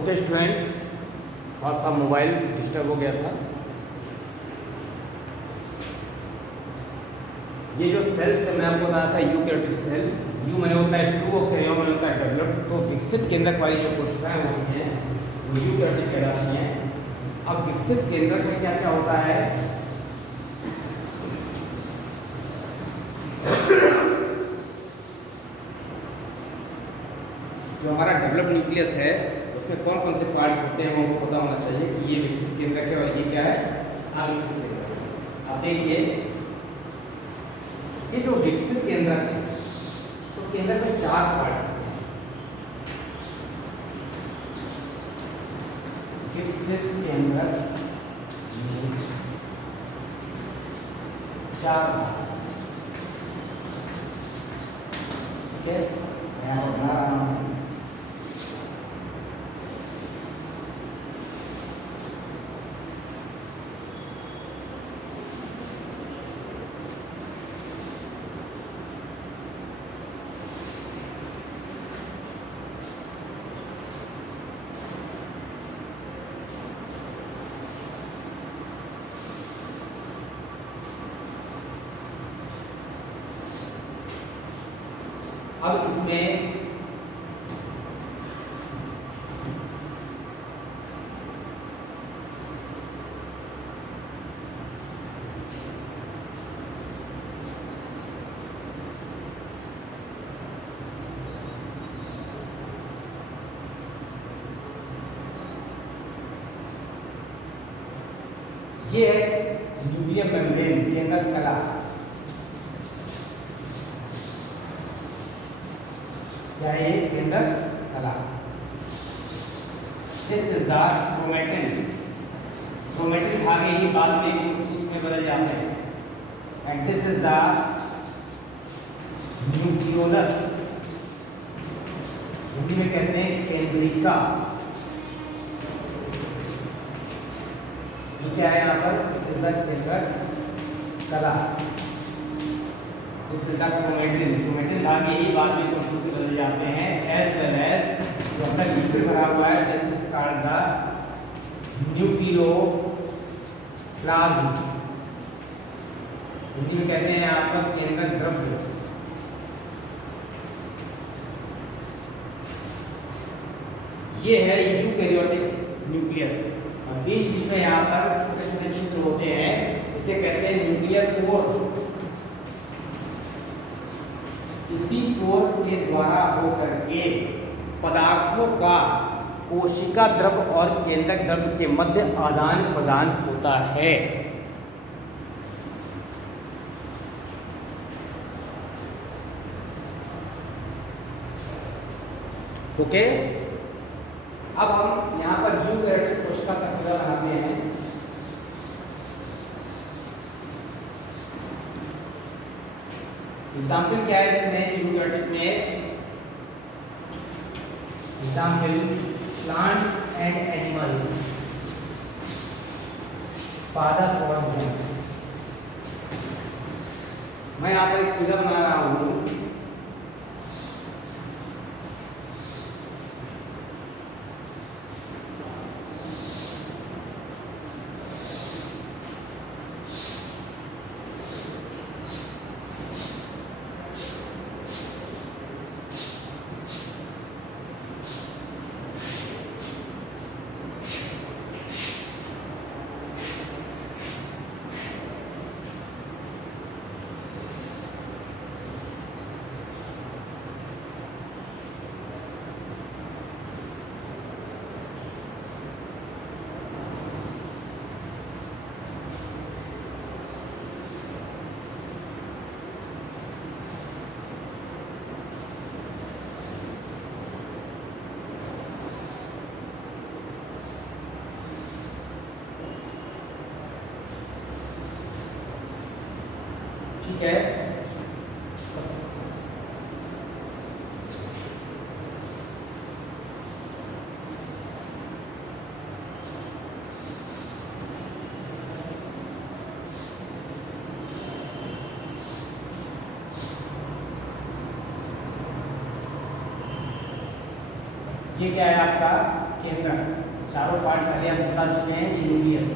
Okay students, थोड़ा सा mobile disturb हो गया था। ये जो सेल्स है मैं आपको बताया था यूकैरियोटिक सेल, यू मैंने होता है ट्रू और कैरियोन मैंने होता है डेवलप्ड। तो विकसित केंद्रक वाली जो कोशिकाएं होती हैं वो यूकैरियोटिक कहलाती हैं। अब विकसित केंद्रक में क्या क्या होता है, जो हमारा डेवलप्ड न्यूक्लियस है उसमें कौन कौन से पार्ट्स होते हैं वो हमको पता होना चाहिए कि ये विकसित केंद्रक है और ये क्या है, अविकसित केंद्रक। अब देखिए ये जो विकसित केंद्रक है तो केंद्रक में 4 पार्ट हैं। विकसित केंद्रक में 4 पार्ट, ठीक है। मैं बना रहा हूं। अब इसमें ये है न्यूक्लियर मेम्ब्रेन, केंद्रक कला। क्या है ये केंद्रक कला? This is the chromatin. Chromatin धागे ही बाद में सूत्र में बदल जाते हैं। And this is the nucleolus, Hindi में कहते हैं केंद्रिका। ये क्या है यहाँ पर? इस द केंद्रक कला। इस क्रोमैटिन, क्रोमैटिन धागे ही बाद में कौन सूत्र बदल जाते हैं। एज वेल एज जो अपना लिक्विड भरा हुआ है, this is called the nucleoplasm. Hindi में कहते हैं यहाँ पर केंद्रक द्रव्य। ये है यूकैरियोटिक न्यूक्लियस और बीच बीच में यहाँ पर छोटे छोटे छिद्र होते हैं, इसे कहते हैं न्यूक्लियर पोर। इसी पोर के द्वारा होकर के पदार्थों का कोशिका द्रव्य और केंद्रक द्रव्य के मध्य आदान प्रदान होता है। ओके, अब हम यहाँ पर यूकैरियोटिक कोशिका का पूरा बनाते हैं। एग्जाम्पल क्या है इसमें यूकैरियोटिक में? एग्जाम्पल प्लांट्स एंड एनिमल्स, पादप और जंतु। मैं यहाँ पर एक फिगर बना रहा हूँ। ठीक है, ये क्या है आपका केंद्रक, चारों पार्ट पहले हम बता चुके हैं। ये न्यूक्लियस,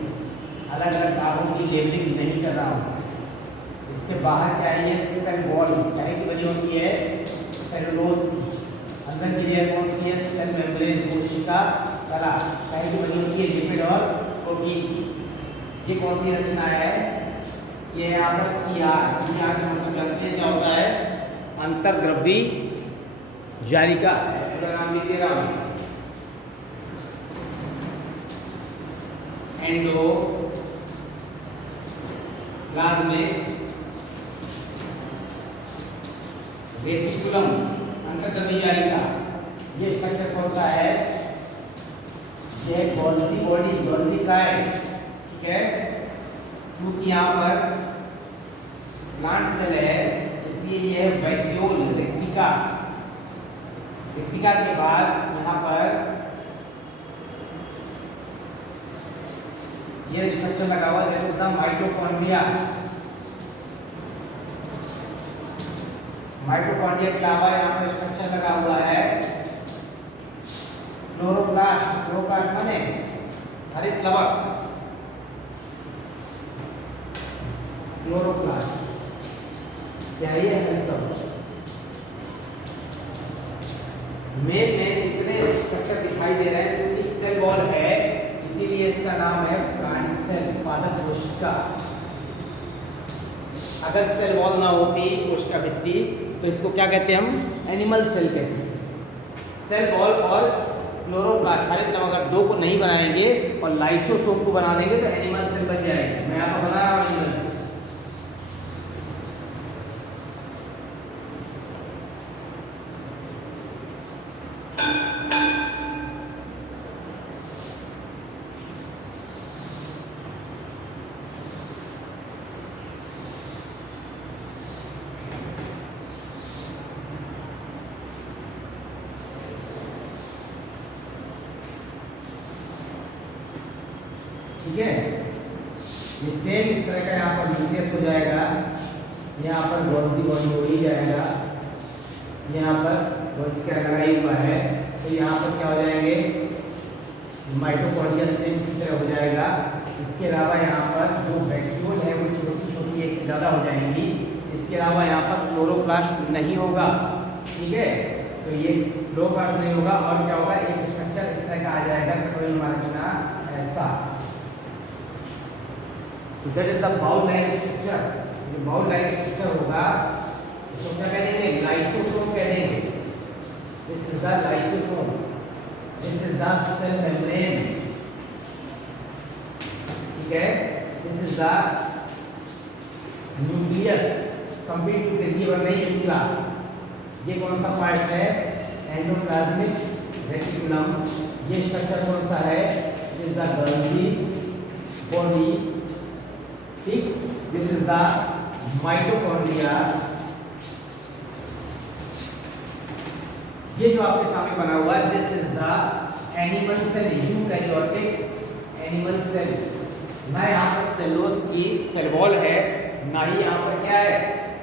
अलग अलग भागों की लेबलिंग नहीं कर रहा हूँ। इसके बाहर क्या है, ये सेल वॉल क्या की बनी होती है, सेलुलोज की। अंदर की लेयर कौन सी है, सेल मेम्ब्रेन, कोशिका कला क्या की बनी होती है, लिपिड और प्रोटीन की। ये कौन सी रचना है, ये यहाँ पर ईआर का मतलब जानते हैं क्या होता है, अंतर्द्रव्यी जालिका, पूरा नाम लिख दे रहा हूँ, एंडोप्लाज्मिक रेटिकुलम, अंतर्द्रव्यी जालिका। ये स्ट्रक्चर कौन सा है, ये गोल्जी बॉडी, गोल्जी का है, ठीक है। क्योंकि यहाँ पर प्लांट सेल है इसलिए ये है वैक्यूल रेक्टिका। रेक्टिका के बाद यहाँ पर ये स्ट्रक्चर लगा हुआ है, that is the mitochondria. Mitochondria के अलावा यहाँ पर स्ट्रक्चर लगा हुआ है क्लोरोप्लास्ट। क्लोरोप्लास्ट माने हरित लवक, क्लोरोप्लास्ट क्या है, हरित लवक। मेन इतने स्ट्रक्चर दिखाई दे रहे हैं जो कि सेल वॉल है, इसीलिए इसका नाम है प्लांट सेल, पादप कोशिका। अगर सेल वॉल ना होती, कोशिका भित्ति, तो इसको क्या कहते हैं हम, एनिमल सेल कह सकते। सेल वॉल और क्लोरोप्लास्ट हरित लवक अगर दो को नहीं बनाएंगे और लाइसोसोम को बना देंगे तो एनिमल सेल बन जाएगा। मैं यहाँ पर बना रहा हूँ एनिमल सेल। ठीक है, ये सेम इस तरह का यहाँ पर न्यूक्लियस हो जाएगा, यहाँ पर गोल्जी बॉडी हो ही जाएगा, यहाँ पर गोल्जी का लगाई हुआ है, तो यहाँ पर क्या हो जाएंगे, माइटोकॉन्ड्रिया सेम इसी तरह हो जाएगा। इसके अलावा यहाँ पर जो वैक्यूल है वो छोटी छोटी एक से ज़्यादा हो जाएंगी। इसके अलावा यहाँ पर क्लोरोप्लास्ट नहीं होगा, ठीक है, तो ये क्लोरोप्लास्ट नहीं होगा और क्या होगा, एक स्ट्रक्चर इस तरह का आ जाएगा, पेट्रोलियम रचना ऐसा। That is the bowl like structure. जो बाउल लाइक स्ट्रक्चर होगा इसको क्या कह देंगे, लाइसोसोम कह देंगे। This is the lysosome, this is the cell membrane, ठीक है, this is the nucleus. Complete to ये बन रही है पूरा। ये कौन सा पार्ट है, एंडोप्लाज्मिक रेटिकुलम। ये स्ट्रक्चर कौन सा है, इज द गोल्जी बॉडी, ठीक। This is the mitochondria. ये जो आपके सामने बना हुआ है, this is the animal cell, eukaryotic animal cell. ना यहाँ पर सेलोस की सेल वॉल है, ना ही यहाँ पर क्या है,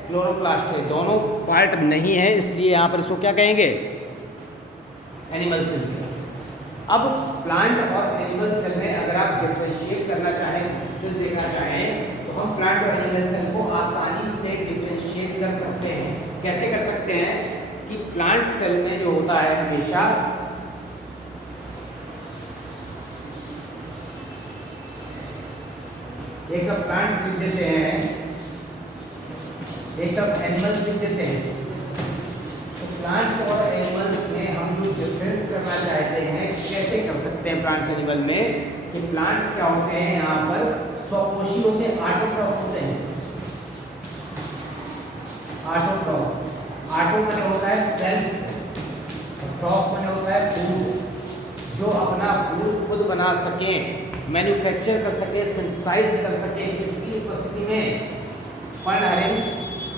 क्लोरोप्लास्ट है। दोनों पार्ट नहीं है, इसलिए यहाँ पर इसको क्या कहेंगे, एनिमल सेल। अब प्लांट और एनिमल सेल में अगर आप डिफरेंशिएट करना चाहें, कुछ देखना चाहें, तो हम प्लांट और एनिमल सेल को आसानी से डिफरेंशिएट कर सकते हैं। कैसे कर सकते हैं कि प्लांट सेल में जो होता है हमेशा एक तरफ प्लांट्स लिख देते हैं, एक तरफ एनिमल्स लिख देते हैं। तो प्लांट्स और एनिमल्स में हम जो डिफरेंस करना चाहते हैं, कैसे कर सकते हैं प्लांट्स एनिमल में, कि प्लांट्स क्या होते हैं, यहाँ पर स्वपोषी होते हैं, ऑटोट्रॉफ होते हैं। ऑटोट्रॉफ, ऑटो में होता है सेल्फ, ट्रॉफ में होता है फूड। जो अपना फूड खुद बना सके, मैन्युफैक्चर कर सके, सिंथेसाइज कर सके, किसकी उपस्थिति में, पर्णहरित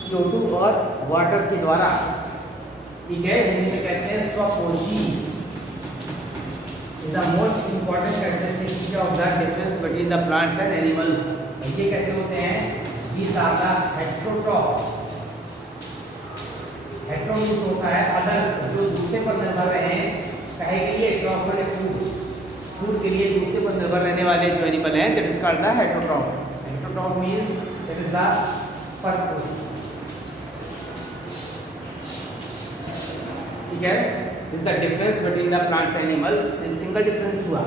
CO2 और वाटर के द्वारा, ठीक है। हिंदी में कहते हैं स्वपोषी। Is the most important characteristic feature of the difference between the plants and animals. ये कैसे होते हैं, these are the heterotroph. Hetero means होता है अदर्स, जो दूसरे पर निर्भर रहे, कहे के लिए ट्रॉफ माने फूड। फूड के लिए दूसरे पर निर्भर रहने वाले जो एनिमल हैं, that is called the heterotroph. Heterotroph means that is the परपोषी। ठीक है, this is the difference between the plants and animals. This single difference हुआ।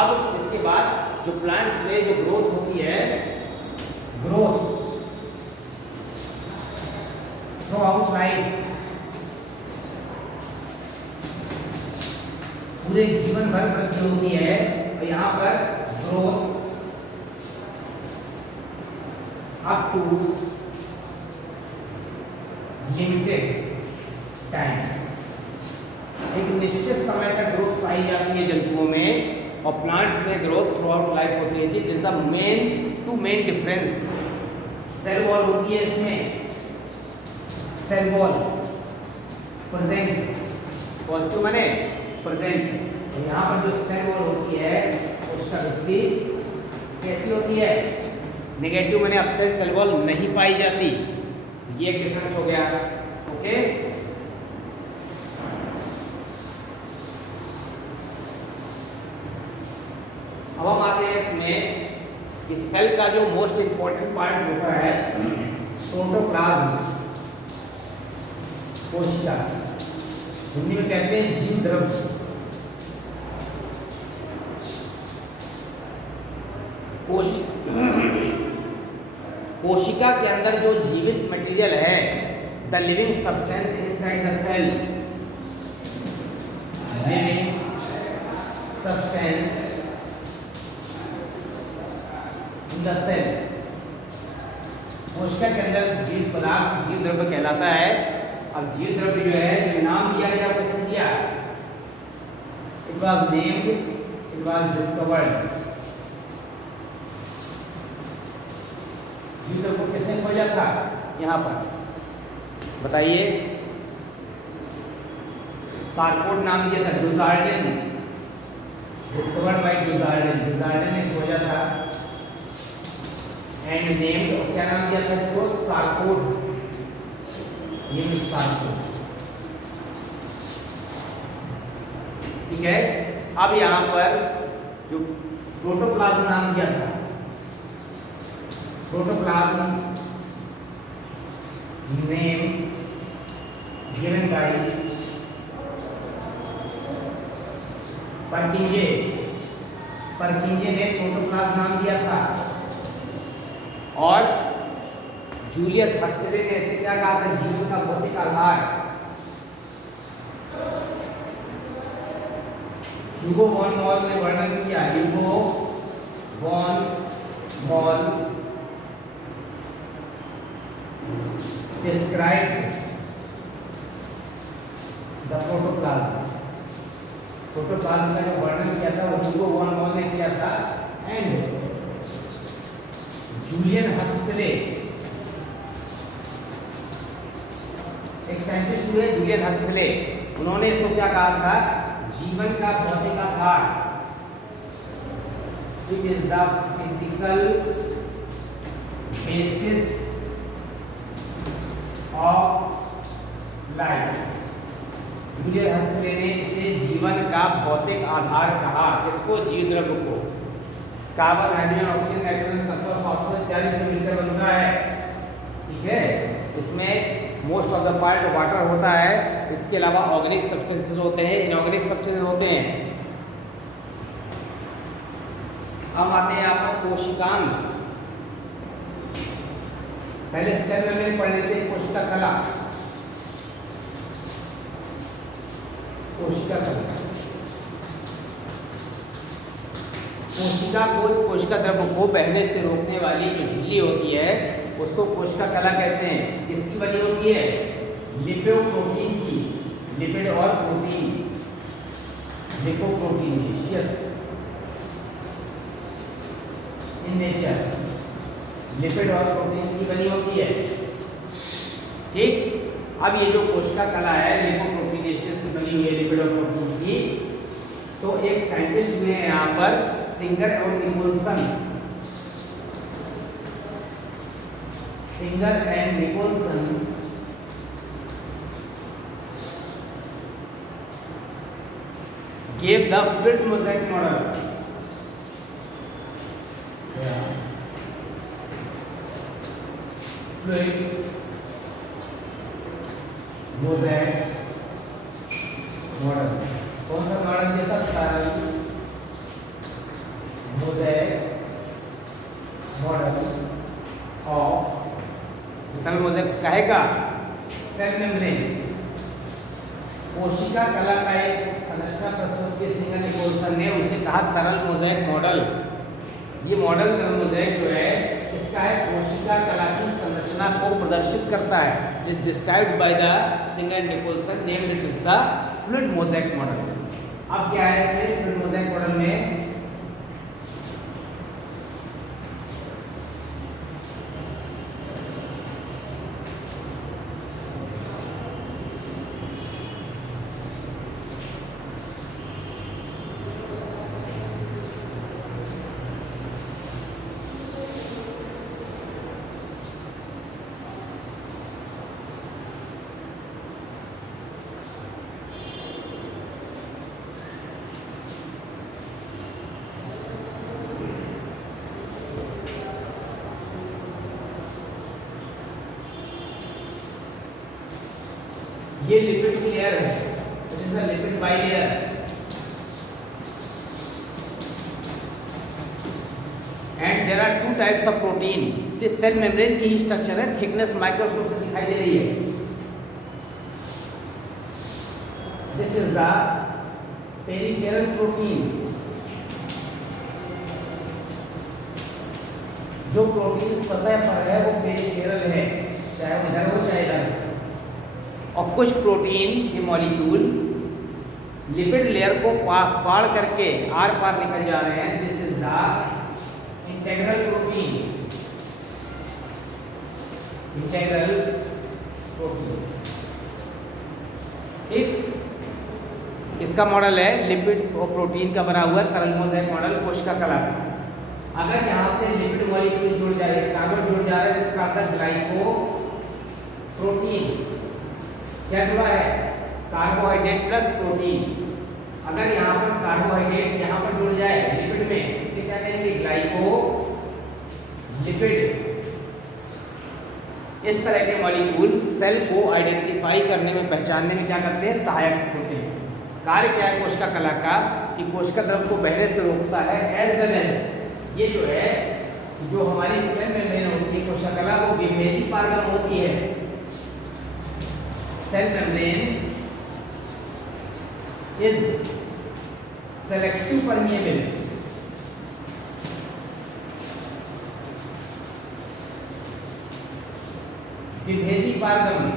अब इसके बाद जो प्लांट्स में जो ग्रोथ होती है, ग्रोथ थ्रू आउट लाइफ, पूरे जीवन भर वृद्धि होती है, और यहाँ पर growth up to limited time, एक निश्चित समय तक ग्रोथ पाई जाती है जंतुओं में, और प्लांट्स में ग्रोथ थ्रू आउट लाइफ होती है। This is the main difference. Cell wall होती है इसमें, सेल वॉल प्रेजेंट, पॉजिटिव माने प्रेजेंट, यहाँ पर जो सेल वॉल होती है उसका वृद्धि कैसी होती है, नेगेटिव माने अपसाइड सेल वॉल नहीं पाई जाती। ये एक डिफरेंस हो गया। ओके, अब हम आते हैं इसमें कि सेल का जो मोस्ट इंपॉर्टेंट पार्ट होता है प्रोटोप्लाज्म, कोशिका, हिंदी में कहते हैं जीव द्रव्य। कोशिका के अंदर जो जीवित मटेरियल है, the living substance inside the cell, living substance in the cell, कोशिका के अंदर जीव पदार्थ जीव द्रव्य कहलाता है। अब जीव द्रव्य जो है, जो नाम दिया गया किसने दिया, it was named, it was discovered. जीव द्रव्य को किसने खोजा था, यहाँ पर बताइए, सार्कोट नाम दिया था, डुजार्डिन, डिस्कवर्ड बाय डुजार्डिन, डुजार्डिन ने खोजा था एंड नेम्ड, और क्या नाम दिया था इसको, सार्कोट, ये सार्कोट। ठीक है, अब यहाँ पर जो प्रोटोप्लाज्म नाम दिया था, प्रोटोप्लाज्म नेम गिवन बाय परकिंजे, परकिंजे ने प्रोटोप्लाज्म नाम दिया था, और जूलियस हक्सले ने ऐसे क्या कहा था, जीवन का भौतिक आधार। ह्यूगो वॉन बॉल ने वर्णन किया, Hugo von Ball described the protoplasm, protoplasm का जो वर्णन किया था वो ह्यूगो वॉन बॉल ने किया था, एंड जूलियन हक्सले, एक साइंटिस्ट हुए जूलियन हक्सले, उन्होंने इसको क्या कहा था, जीवन का भौतिक आधार, it is the physical basis of life. Julian Huxley ने इसे जीवन का भौतिक आधार कहा, इसको जीव द्रव्य को। Carbon, hydrogen, oxygen, nitrogen, sulphur, phosphorus इत्यादि से मिलकर बनता है। ठीक है, इसमें most of the part water होता है, इसके अलावा ऑर्गेनिक सब्सटेंसेस होते हैं, इनऑर्गेनिक सब्सटेंसेस होते हैं। अब आते हैं आपको कोशिकांग। पहले सेल में पढ़ लेते हैं कोशिका कला, कोशिका कला। कोशिका द्रव्य को बहने से रोकने वाली जो झिल्ली होती है उसको कोशिका कला कहते हैं। किसकी बनी होती है, लिपोप्रोटीन की, लिपिड और प्रोटीन, लिपोप्रोटीनेशियस इन नेचर, लिपिड और प्रोटीन की बनी होती है। ठीक, अब ये जो कोशिका कला है लिपोप्रोटीनेशियस की बनी हुई है, लिपिड और प्रोटीन की, तो एक साइंटिस्ट हुए हैं यहाँ पर सिंगर और Nicolson, Singer and Nicolson, gave the fluid mosaic model. Fluid mosaic model. कौन सा मॉडल दिया था? तरल मोज़ेक मॉडल ऑफ, तरल मोज़ेक कहेगा सेल मेम्ब्रेन, कोशिका कला का एक संरचना प्रस्तुत की सिंगल निकोलसन ने उसे कहा तरल मोज़ेक मॉडल। ये मॉडल तरल मोज़ेक जो है इसका है कोशिका कला की संरचना को प्रदर्शित करता है। Is described by the Singer Nicolson, named it is the fluid mosaic model. अब क्या है इसमें फ्लूइड मोज़ेक मॉडल में? ये लिपिड की लेयर है, it is a lipid bilayer. And there are two types of protein. से सेल मेम्ब्रेन की ही स्ट्रक्चर है, थिकनेस माइक्रोस्कोप से दिखाई दे रही है। This is the peripheral protein. जो प्रोटीन सतह पर है वो पेरिफेरल है, चाहे उधर हो चाहे इधर। और कुछ प्रोटीन के मॉलिक्यूल लिपिड लेयर को फाड़ करके आर पार निकल जा रहे हैं। This is the integral protein. Integral protein ठीक, इसका मॉडल है लिपिड और प्रोटीन का बना हुआ तरल मोज़ेक मॉडल कोशिका कला का। अगर यहाँ से लिपिड मॉलिक्यूल जुड़ जाए, कार्बन जुड़ जा रहा है, जिसका अर्थ ग्लाइको प्रोटीन। क्या जुड़ा है? Carbohydrate plus protein. अगर यहाँ पर कार्बोहाइड्रेट यहाँ पर जुड़ जाए लिपिड में, इसे क्या कहेंगे? Glyco lipid. इस तरह के मॉलिक्यूल सेल को आइडेंटिफाई करने में, पहचानने में क्या करते हैं? सहायक होते हैं। कार्य क्या है कोशिका कला का? कि कोशिका द्रव को बहने से रोकता है, एज वेल एज ये जो है, जो हमारी सेल मेम्ब्रेन होती है कोशिका कला, वो विभेदी पारगम होती है। Cell membrane is selective permeable. विभेदी पारगम्य,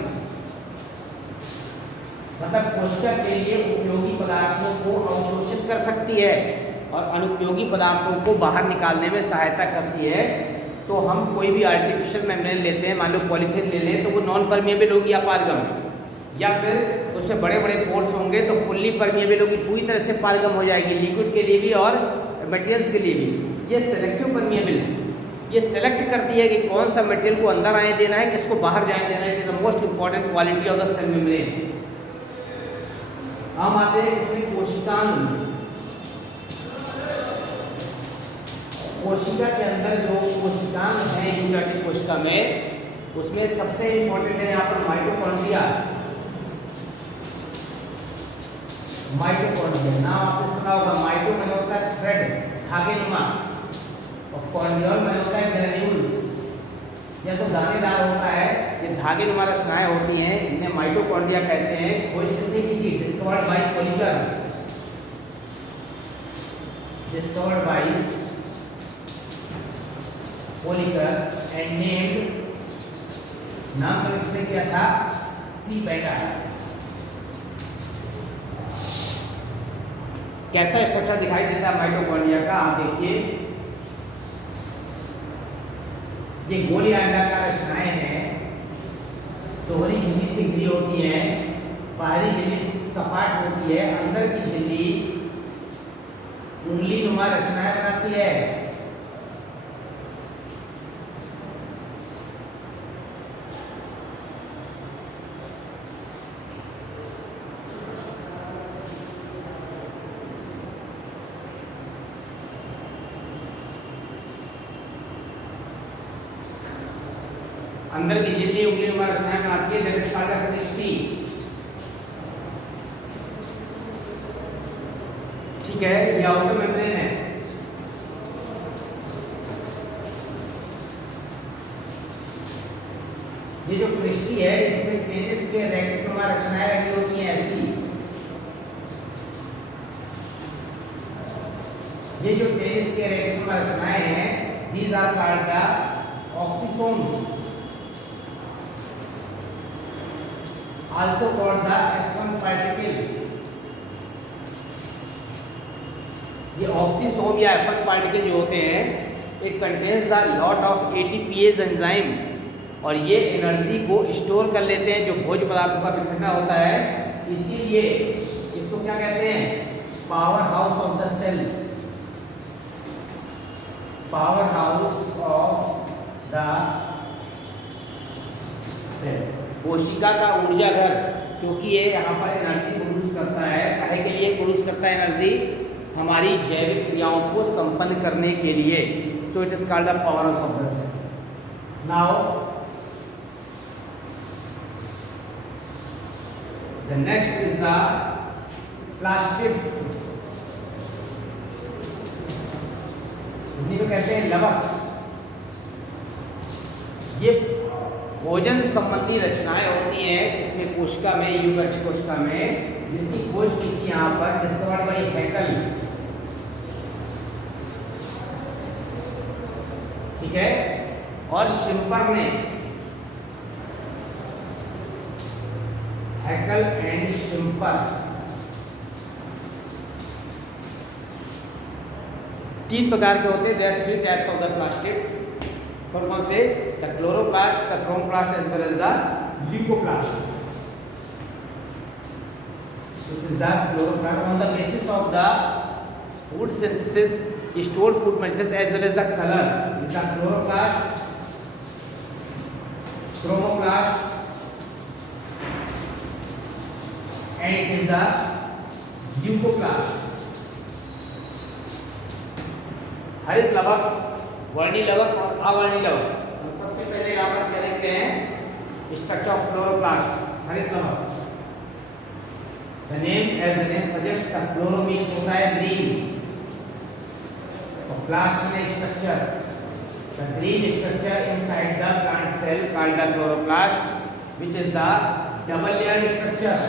मतलब कोशिका के लिए उपयोगी पदार्थों को अवशोषित कर सकती है और अनुपयोगी पदार्थों को बाहर निकालने में सहायता करती है। तो हम कोई भी आर्टिफिशियल मेम्ब्रेन लेते हैं, मान लो पॉलीथीन ले लें, तो वो नॉन परमिएबल होगी अपारगम्य, या फिर उसमें बड़े बड़े पोर्स होंगे तो फुल्ली परमिएबल होगी, पूरी तरह से पारगम हो जाएगी, लिक्विड के लिए भी और मटेरियल्स के लिए भी। ये सेलेक्टिव परमिएबल है। ये सेलेक्ट करती है कि कौन सा मटेरियल को अंदर आने देना है, किसको बाहर जाने देना है। It is the most important quality of the cell membrane. हम आते हैं इसमें कोशिकांग। कोशिका के अंदर जो कोशिकांग है यूकेरियोटिक कोशिका में, उसमें सबसे इंपॉर्टेंट है यहाँ पर माइटोकॉन्ड्रिया। माइटोकॉन्ड्रिया नाम आपने सुना होगा। माइटो में होता है थ्रेड, धागेनुमा, और कॉन्ड्रियोल में होता है ग्रेन्यूल्स, या तो दानेदार होता है। ये धागेनुमा रचनाएं होती हैं, इन्हें माइटोकॉन्ड्रिया कहते हैं। खोज किसने की थी? Discovered by Policar. Discovered by Policar and named, नाम तो किसने किया था? सी बेटा। कैसा स्ट्रक्चर दिखाई देता है माइटोकॉन्ड्रिया का? आप देखिए, ये गोली अंडाकार रचनाएं हैं, दोहरी झिल्ली से घिरी होती है। बाहरी झिल्ली सपाट होती है, अंदर की झिल्ली उंगली नुमा रचनाएं बनाती है। अंदर की जितनी उंगली नुमा रचनाएं बनाती है दैट इज कॉल्ड द क्निस्टी। ठीक है, ये आउटर मेम्ब्रेन है। ये जो क्निस्टी है इसमें चेंजेस के रेक्टिकुलर रचनाएं लगी होती हैं ऐसी। ये जो चेंजेस के रेक्टिकुलर रचनाएं हैं these are called the oxysomes, also called the F1 particle। ये ऑक्सीसोम या F1 पार्टिकल जो होते हैं it contains the lot of ATPase enzyme, और ये एनर्जी को स्टोर कर लेते हैं जो भोज्य पदार्थों का बिखरना होता है। इसीलिए इसको क्या कहते हैं, power house of the cell, power house of the cell, कोशिका का ऊर्जा घर, क्योंकि ये यहाँ पर एनर्जी प्रोड्यूस करता है। काहे के लिए प्रोड्यूस करता है एनर्जी, हमारी जैविक क्रियाओं को संपन्न करने के लिए। So it is called the power house of the cell. Now the next is the plastids, इसी को कहते हैं लवक। ये भोजन संबंधी रचनाएं होती हैं इसमें कोशिका में, यूकैरियोटिक कोशिका में, जिसकी खोज की थी यहाँ पर डिस्कवर्ड बाय हैकल। ठीक है, और शिम्पर ने, हैकल एंड शिम्पर, तीन प्रकार के होते हैं। There are 3 types of the plastids. कौन से, the chloroplast, the chromoplast as well as the leucoplast. This is the chloroplast. On the basis of the food synthesis stored food materials as well as the color is the chloroplast, chromoplast, and it is the leucoplast। हरित लवक, वर्णी लवक और अवर्णी लवक। हम सबसे पहले यहाँ पर क्या देखते हैं, स्ट्रक्चर ऑफ क्लोरोप्लास्ट, हरित लवक। The name, as the name suggests, the chloro means होता है ग्रीन, प्लास्ट में structure, the green structure inside the plant cell called the chloroplast, which is the double layered structure,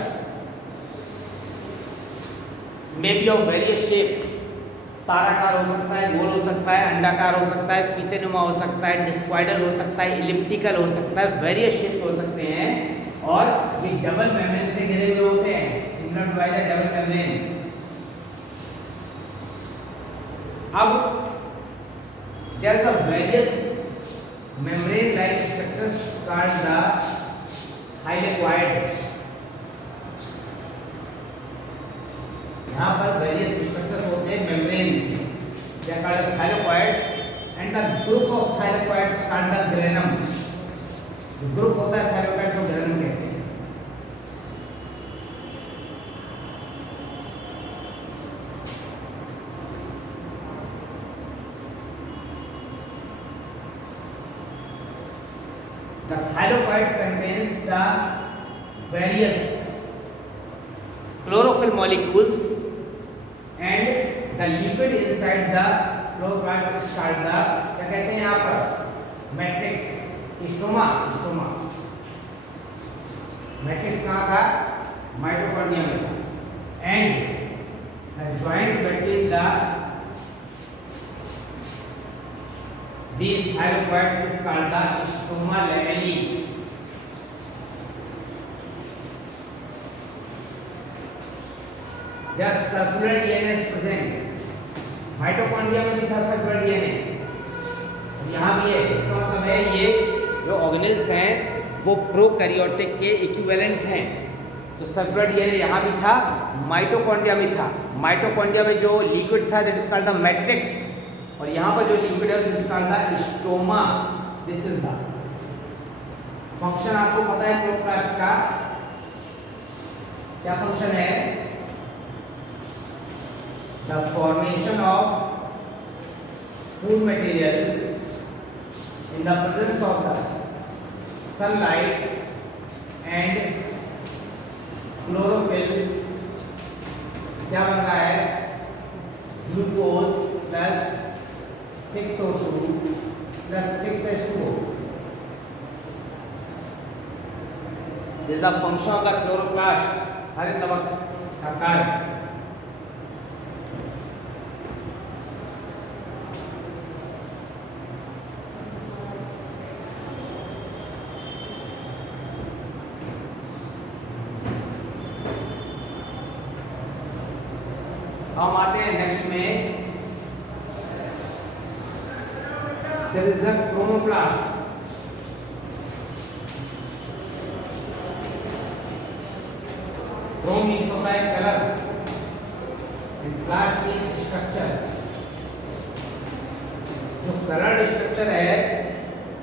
may be of various shape। ताराकार हो सकता है, गोल हो सकता है, अंडाकार हो सकता है, फीतेनुमा हो सकता है, डिस्क्वाइडल हो सकता है, इलिप्टिकल हो सकता है, वेरियस शेप हो सकते हैं, और ये डबल मेम्ब्रेन से घिरे हुए होते हैं, invert by the double membrane. अब there is a various membrane like structures called the thylakoid। यहाँ पर various structures होते हैं membrane, they are called thylakoids, and the group of thylakoids called the granum। जो ग्रुप होता है thylakoids को granum कहते हैं। The thylakoid contains the various chlorophyll molecules, and the liquid inside the chloroplast is called the, क्या कहते हैं यहाँ पर, मैट्रिक्स, स्टोमा। स्टोमा मैट्रिक्स कहाँ था, माइटोकॉन्ड्रिया में था, and the joint between the these thylakoids is called the stoma lamellae। The circular DNA is present। Mitochondria में भी था सर्कुलर डीएनए, यहाँ भी है। इसका मतलब है ये जो ऑर्गेनेल्स हैं वो प्रोकैरियोटिक के इक्विवेलेंट हैं। तो सर्कुलर डीएनए यहाँ भी था, माइटोकॉन्ड्रिया में था। माइटोकॉन्ड्रिया में जो लिक्विड था that is called the matrix, और यहाँ पर जो लिक्विड है that is called the stoma. This is the function. आपको पता है क्लोरोप्लास्ट का क्या फंक्शन है, the formation of food materials in the presence of the sunlight and chlorophyll क्या बन रहा है, glucose plus 6O2 plus 6H2O. This is the function of the chloroplast. हरित लवक का कार्य. हम आते हैं नेक्स्ट में. There is the chromoplast. Chrome means होता है colour and plast means structure. जो कलर्ड स्ट्रक्चर है,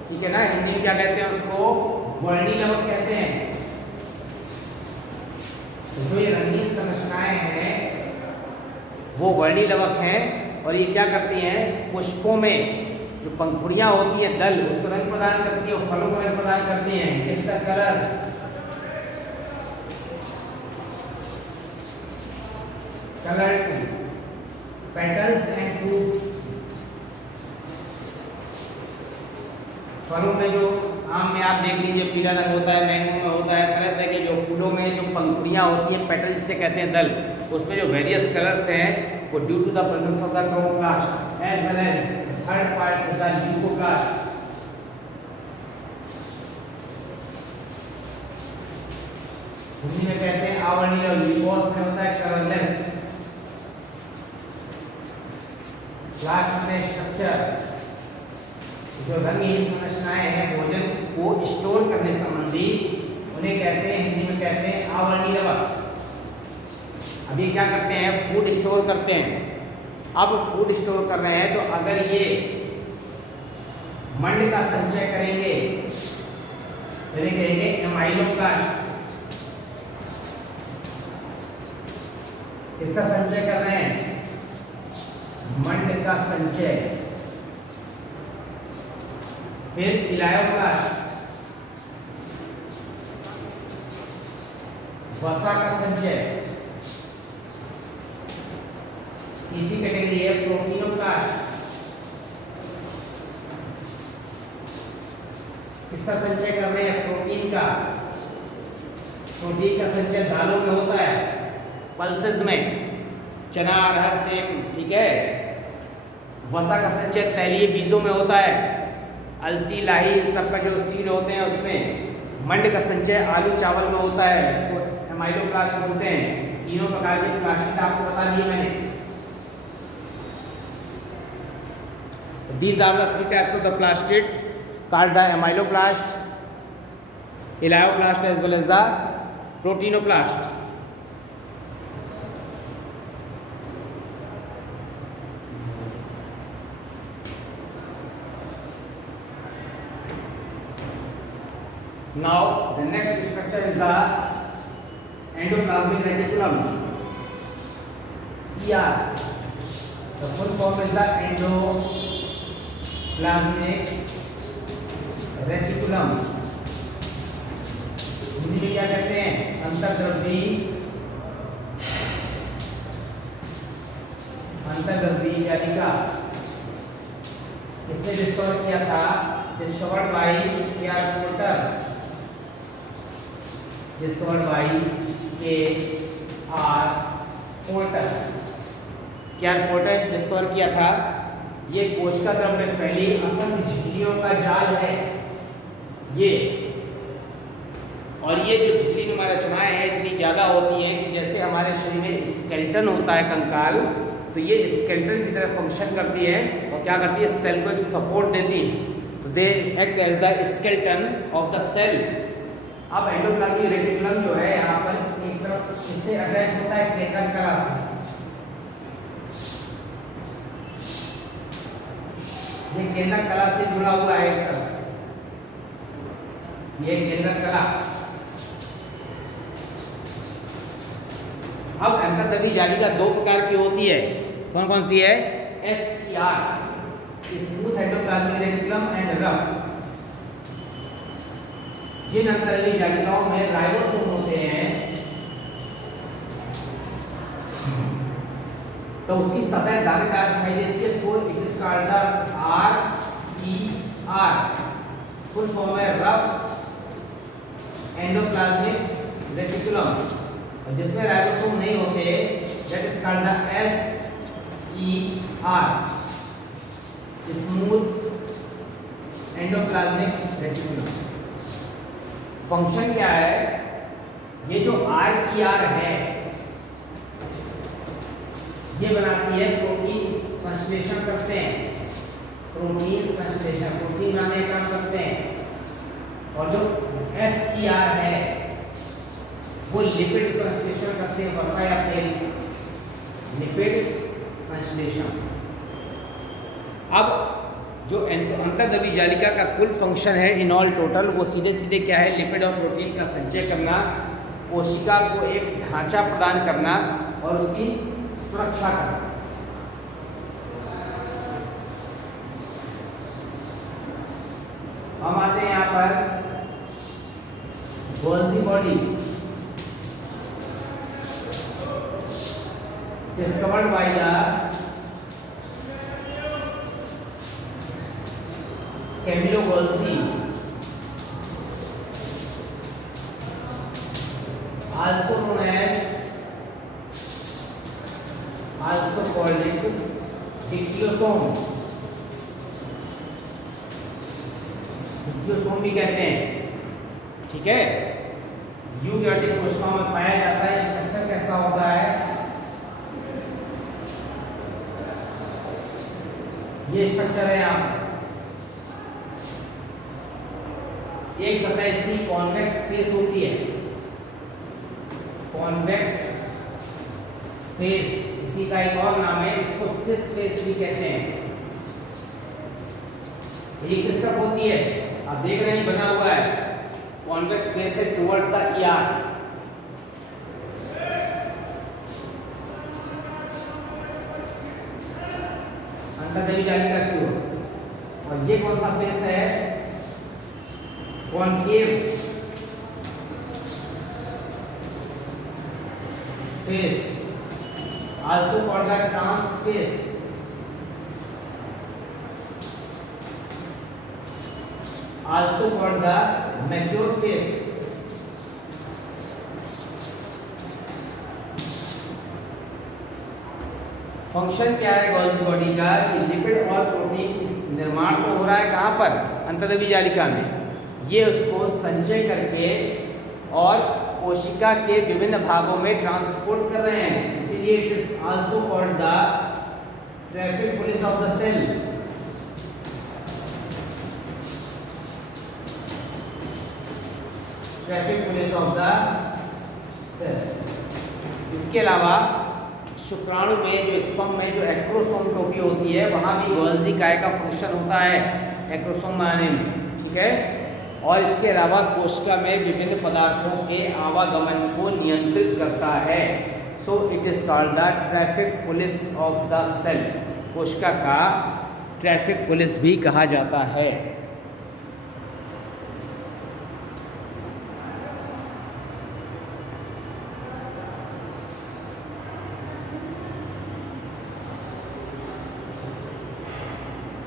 ठीक है ना, हिंदी में क्या कहते हैं उसको, वर्णी लवक कहते हैं. तो जो ये रंगीन संरचनाएं हैं वो वर्णी लवक हैं और ये क्या करती हैं, पुष्पों में जो पंखुड़ियां होती है, दल, उसको रंग प्रदान करती है और फलों को रंग प्रदान करती हैं. इसका colour coloured petals and fruits. फलों में जो आम में आप देख लीजिए पीला रंग होता है, मैंगो में होता है, तरह तरह के जो फूलों में जो पंखुड़ियां होती हैं, पेटल्स से कहते हैं दल, उसमें जो वेरियस कलर्स हैं वो due to the presence of the chloroplast as well as third part is the leucoplast. Hindi में कहते हैं आवरणीय. ल्यूकोस में होता है कलरलेस. प्लास्ट में स्ट्रक्चर, जो रंगहीन संरचनाएं हैं भोजन को स्टोर करने संबंधी, उन्हें कहते हैं, हिंदी में कहते हैं आवरणीय लवक. अभी क्या करते हैं, फूड स्टोर करते हैं. अब फूड स्टोर कर रहे हैं तो अगर ये मंड का संचय करेंगे तो ये कहेंगे एमाइलोप्लास्ट. इसका संचय कर रहे हैं, मंड का संचय. फिर इलायोप्लास्ट, वसा का संचय. तीसरी कैटेगरी है प्रोटीनोप्लास्ट. इसका संचय कर रहे हैं प्रोटीन का. प्रोटीन का संचय दालों में होता है, पल्सेस में, चना, अरहर, सेम, ठीक है. वसा का संचय तैलीय बीजों में होता है, अलसी, लाही, इन सब का जो सीड होते हैं उसमें. मंड का संचय आलू, चावल में होता है, इसको एमाइलोप्लास्ट बोलते हैं. तीनों प्रकार के प्लास्टिड आपको बता दिए मैंने. These are the three types of the plastids called the amyloplast, elaioplast as well as the proteinoplast. Now the next structure is the endoplasmic reticulum. ER. The full form is the endoplasmic reticulum. Hindi में क्या कहते हैं, अंतर्ग्रंथि. अंतर्ग्रंथि जालिका. इसने discover किया था, discovered by K R Porter. Discovered by K R Porter. K R Porter discover किया था. ये कोशिका द्रव में फैली असंख्य झिल्लियों का जाल है ये. और ये जो झिल्ली नुमा रचनाएं हैं इतनी ज़्यादा होती हैं कि जैसे हमारे शरीर में स्केलेटन होता है, कंकाल, तो ये स्केलेटन की तरह फंक्शन करती है और क्या करती है, सेल को एक सपोर्ट देती है. तो they act as the skeleton of the cell. अब एंडोप्लाज्मिक रेटिकुलम जो है यहाँ पर एक तरफ इससे अटैच होता है केंद्रक कला से. ये केंद्रक कला से जुड़ा हुआ है एक तरफ से. ये केंद्रक कला. अब अंतर्गंथि जालिका दो प्रकार की होती है. कौन कौन सी है, SER, smooth endoplasmic reticulum and rough. जिन अंतरंगी जालिकाओं में राइबोसोम होते हैं तो उसकी सतह दानेदार दिखाई देती है, so it is called the RER, full form है रफ एंडोप्लाज्मिक रेटिकुलम। और जिसमें राइबोसोम नहीं होते that is called the SER, smooth endoplasmic reticulum. Function क्या है, ये जो RER है ये बनाती है प्रोटीन संश्लेषण करते हैं, प्रोटीन संश्लेषण, प्रोटीन बनाने का काम करते हैं। और जो SER है वो लिपिड संश्लेषण करते हैं, वसा या तेल, लिपिड संश्लेषण। अब जो अंतर्द्रव्यी जालिका का कुल फंक्शन है इन ऑल टोटल, वो सीधे सीधे क्या है, लिपिड और प्रोटीन का संचय करना, कोशिका को एक ढांचा प्रदान करना और उसकी सुरक्षा करना। हम आते हैं यहाँ पर Golgi body, discovered by the Camillo Golgi, also known as, also called it dictyosome, dictyosome भी कहते हैं। ठीक है, यूकैरियोटिक कोशिकाओं में पाया जाता है। स्ट्रक्चर कैसा होता है, ये स्ट्रक्चर है यहाँ पर। एक सतह इसकी कॉन्वेक्स फेस होती है, कॉन्वेक्स फेस, इसी का एक और नाम है, इसको सिस फेस भी कहते हैं। ये किस तरफ होती है, आप देख रहे हैं बना हुआ है, कॉन्वेक्स फेस है टुवर्ड्स द ER। अंतर्द्रव्यी जालिका की ओर। और ये कौन सा फेस है, concave face, also called the trans face, also called the mature face। Function क्या है गोल्जी बॉडी का, कि लिपिड और प्रोटीन निर्माण तो हो रहा है कहाँ पर, अंतर्द्रव्यी जालिका में। ये उसको संचय करके और कोशिका के विभिन्न भागों में ट्रांसपोर्ट कर रहे हैं, इसीलिए it is also called the traffic police of the cell. Traffic police of the cell. इसके अलावा शुक्राणु में जो स्पर्म में जो एक्रोसोम टोपी होती है, वहाँ भी गोल्जी काय का फंक्शन होता है एक्रोसोम बनाने में। ठीक है, और इसके अलावा कोशिका में विभिन्न पदार्थों के आवागमन को नियंत्रित करता है। So it is called the traffic police of the cell. कोशिका का ट्रैफिक पुलिस भी कहा जाता है।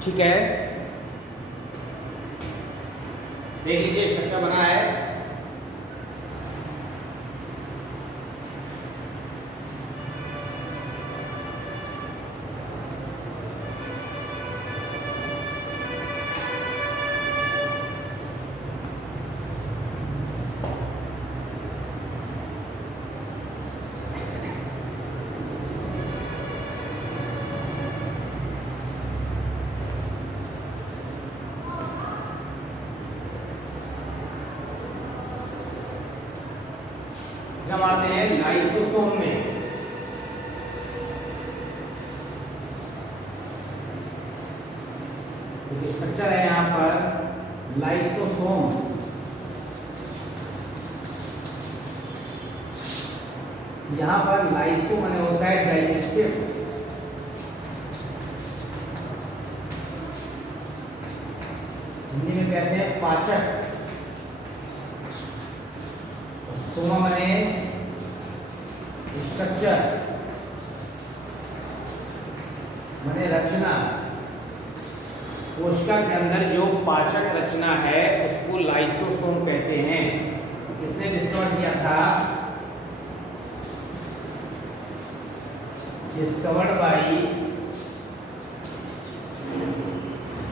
ठीक है, देख लीजिए स्ट्रक्चर बना है। हम आते हैं लाइसोसोम में। तो स्ट्रक्चर है यहाँ पर लाइसोसोम। यहाँ पर लाइसो माने होता है डाइजेस्टिव, हिंदी में कहते हैं पाचक। सोमा माने स्ट्रक्चर, माने रचना। कोशिका के अंदर जो पाचक रचना है उसको लाइसोसोम कहते हैं। किसने डिस्कवर किया था? डिस्कवर्ड बाय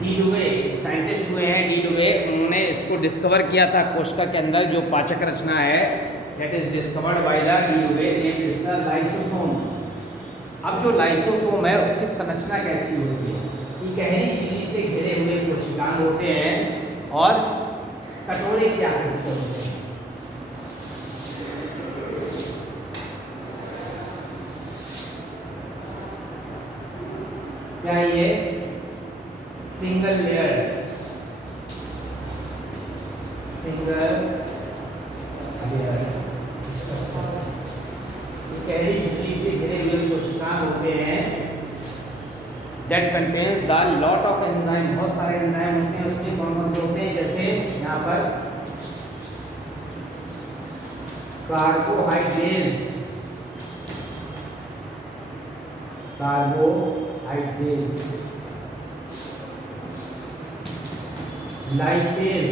डी डुवे, साइंटिस्ट हुए हैं डी डुवे, उन्होंने इसको डिस्कवर किया था। कोशिका के अंदर जो पाचक रचना है that is discovered by the de Duve, named is the lysosome. अब जो लाइसोसोम है उसकी संरचना कैसी होती है? इकहरी झिल्ली से घिरे हुए कोशिकांग होते हैं और कटोरे के आकृति होते हैं। क्या ये सिंगल लेयर गहरी झिल्ली से घिरे हुए कोशिकाएं होते हैं that contains the lot of enzyme, बहुत सारे एंजाइम होते हैं। उसमें कौन कौन से होते हैं? जैसे यहाँ पर carbohydrates, lipase,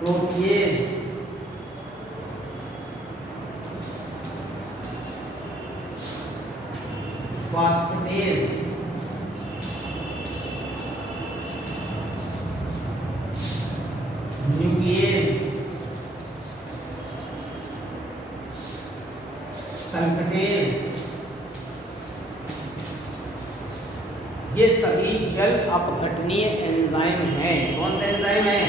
protease, phosphatase, nucleus, sulphatase, ये सभी जल अपघटनीय एंजाइम हैं। कौन से एंजाइम हैं?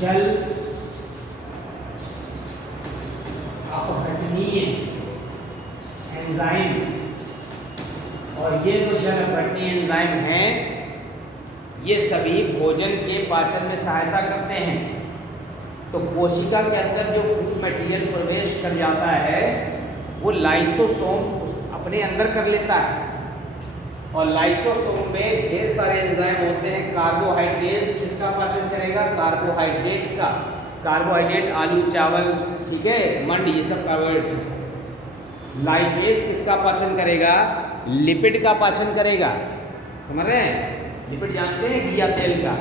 जल अपघटनीय एंजाइम। और ये जो जल अपघटनीय एंजाइम हैं ये सभी भोजन के पाचन में सहायता करते हैं। तो कोशिका के अंदर जो फूड मटेरियल प्रवेश कर जाता है वो लाइसोसोम अपने अंदर कर लेता है। और लाइसोसोम में ढेर सारे एंजाइम होते हैं। कार्बोहाइड्रेट्स किसका पाचन करेगा? कार्बोहाइड्रेट का। कार्बोहाइड्रेट आलू चावल, ठीक है, मंड, ये सब कार्बोहाइड्रेट। लाइपेज किसका पाचन करेगा? लिपिड का पाचन करेगा। समझ रहे हैं? लिपिड जानते हैं, घिया तेल का।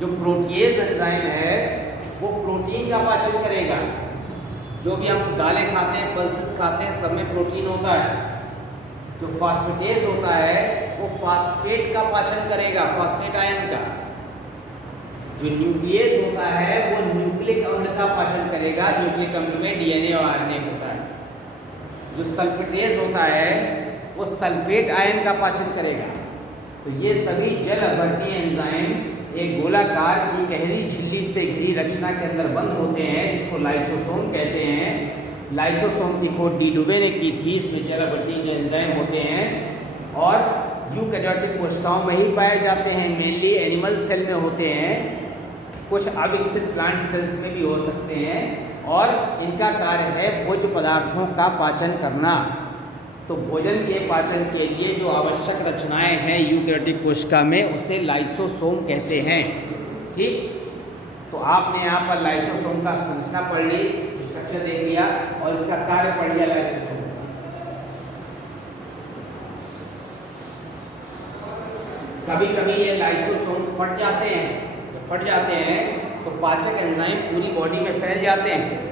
जो प्रोटीएज एंजाइम है वो प्रोटीन का पाचन करेगा। जो भी हम दालें खाते हैं, पल्सेस खाते हैं, सब में प्रोटीन होता है। जो फॉस्फेटेज होता है वो फास्फेट का पाचन करेगा, फास्फेट आयन का। जो न्यूक्लियस होता है वो न्यूक्लिक अम्ल का पाचन करेगा। न्यूक्लिक अम्ल में डीएनए और आरएनए होता है। जो सल्फेटेज होता है वो सल्फेट आयन का पाचन करेगा। तो ये सभी जल अपघटनीय एंजाइम एक गोलाकार इकहरी झिल्ली से घिरी रचना के अंदर बंद होते हैं, इसको लाइसोसोम कहते हैं। लाइसोसोम की खोज डी डुवे ने की थी। इसमें जल अपघटनीय जो एंजाइम होते हैं और यूकैरियोटिक कोशिकाओं में ही पाए जाते हैं। मेनली एनिमल सेल में होते हैं, कुछ अविकसित प्लांट सेल्स में भी हो सकते हैं। और इनका कार्य है भोज्य पदार्थों का पाचन करना। तो भोजन के पाचन के लिए जो आवश्यक रचनाएं हैं यूकैरियोटिक कोशिका में उसे लाइसोसोम कहते हैं। ठीक, तो आपने यहाँ पर लाइसोसोम का संरचना पढ़ ली, स्ट्रक्चर देख लिया और इसका कार्य पढ़ लिया लाइसोसोम। कभी कभी ये लाइसोसोम फट जाते हैं। जब फट जाते हैं तो पाचक एंजाइम पूरी बॉडी में फैल जाते हैं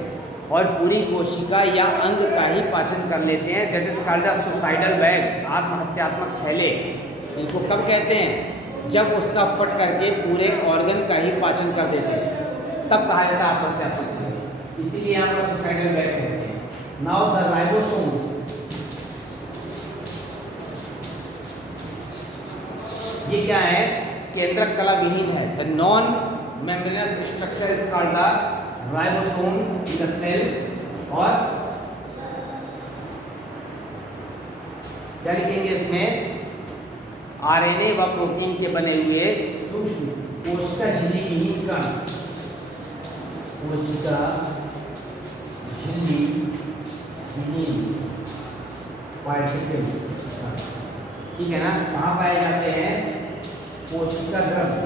और पूरी कोशिका या अंग का ही पाचन कर लेते हैं। That is called a suicidal bag, आत्महत्यात्मक थैले। इनको कब कहते हैं? जब उसका फट करके पूरे ऑर्गन का ही पाचन कर देते हैं, तब कहा जाता है आत्महत्यात्मक थैले। इसीलिए यहाँ पर सुसाइडल बैग कहते हैं। नाउ द राइबोसोम्स, ये क्या है? केंद्रक कला विहीन है। The non membranous structure is called the ribosome in the cell. और क्या लिखेंगे इसमें? आरएनए व प्रोटीन के बने हुए सूक्ष्म कोशिका झिल्ली विहीन कण, कोशिका झिल्ली विहीन पार्टिकल, ठीक है ना? कहाँ पाए जाते हैं? कोशिका द्रव्य।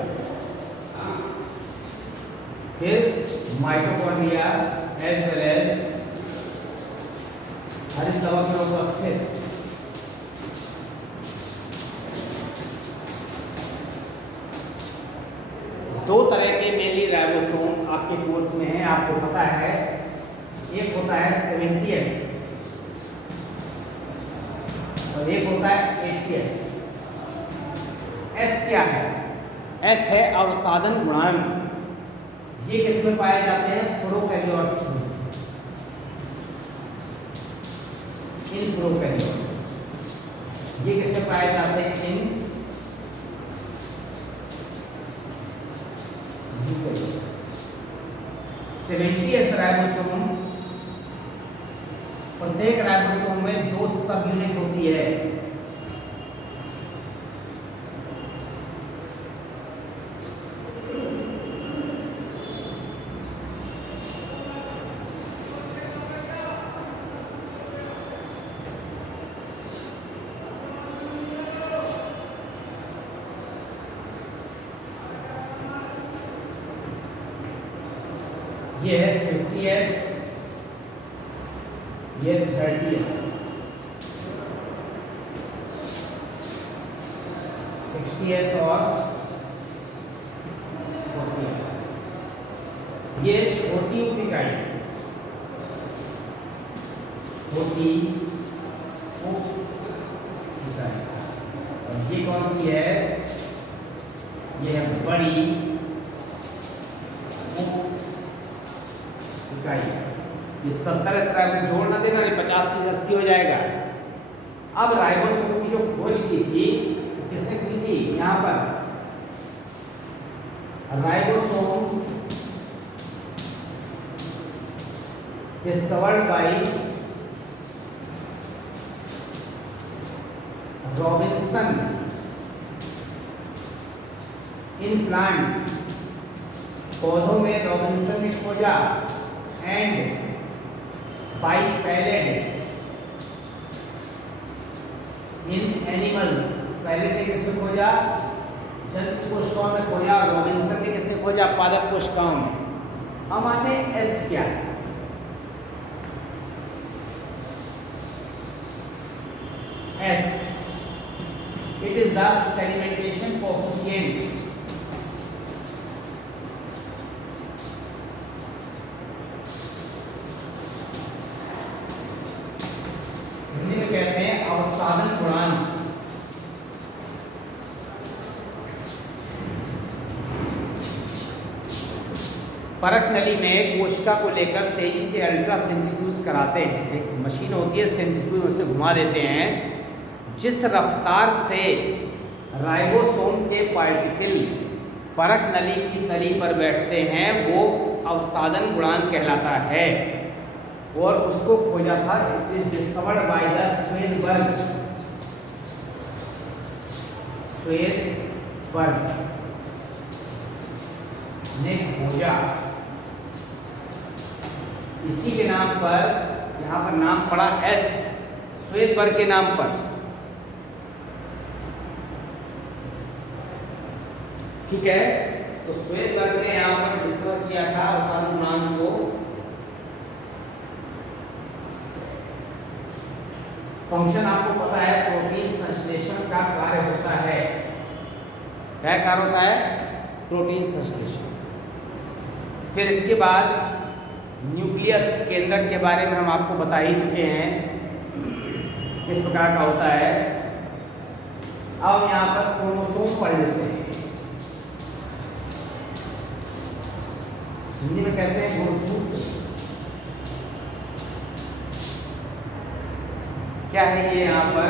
माइटोकॉन्ड्रिया एज वेल एज हरित कवक में उपस्थित दो तरह के मेनली राइबोसोम आपके कोर्स में है, आपको पता है। एक होता है 70S और एक होता है 80S। एस क्या है? एस है अवसादन गुणांक। ये किस में पाए जाते हैं? प्रोकैरियोट्स में, इन प्रोकैरियोट्स। ये किसमें पाए जाते हैं? In eukaryotes. 70S राइबोसोम, प्रत्येक राइबोसोम में 2 सब यूनिट होती है। ये है 50S, ये 30S, 60S और 40S। ये छोटी उप इकाई, छोटी उप इकाई। और ये कौन सी है? ये है बड़ी इकाई। ये 70 से राइबोसोम जोड़ ना देना, नहीं 50 30 80 हो जाएगा। अब राइबोसोम की जो खोज की थी तो किसने की थी? यहाँ पर ribosome discovered by Robinson in plant. पौधों में रॉबिन्सन ने खोजा and by Palade in animals. Palade ने किसने खोजा? जंतु कोशिकाओं में खोजा। रॉबिन्सन ने किसने खोजा? पादप कोशिकाओं में। हम आते हैं एस क्या है? S, it is the sedimentation coefficient. Hindi में कहते हैं अवसादन गुणांक। परख नली में कोशिका को लेकर तेजी से अल्ट्रा सेंट्रीफ्यूज कराते हैं। एक मशीन होती है, सेंट्रीफ्यूज में उसे घुमा देते हैं। जिस रफ्तार से राइबोसोम के पार्टिकल परख नली की तली पर बैठते हैं वो अवसादन गुणांक कहलाता है। और उसको खोजा था, डिस्कवर्ड बाय द स्वेदबर्ग। स्वेदबर्ग ने खोजा। इसी के नाम पर यहाँ पर नाम पड़ा एस, स्वेदबर्ग के नाम पर। ठीक है, तो स्वेदबर्ग ने यहाँ पर डिस्कवर किया था अवसादन गुणांक को। फंक्शन आपको पता है, प्रोटीन संश्लेषण का कार्य होता है। क्या कार्य होता है? प्रोटीन संश्लेषण। फिर इसके बाद न्यूक्लियस केंद्रक के बारे में हम आपको बता ही चुके हैं किस प्रकार का होता है। अब यहाँ पर क्रोमोसोम पढ़ लेते हैं। हिंदी में कहते हैं गुणसूत्र। क्या है ये? यहाँ पर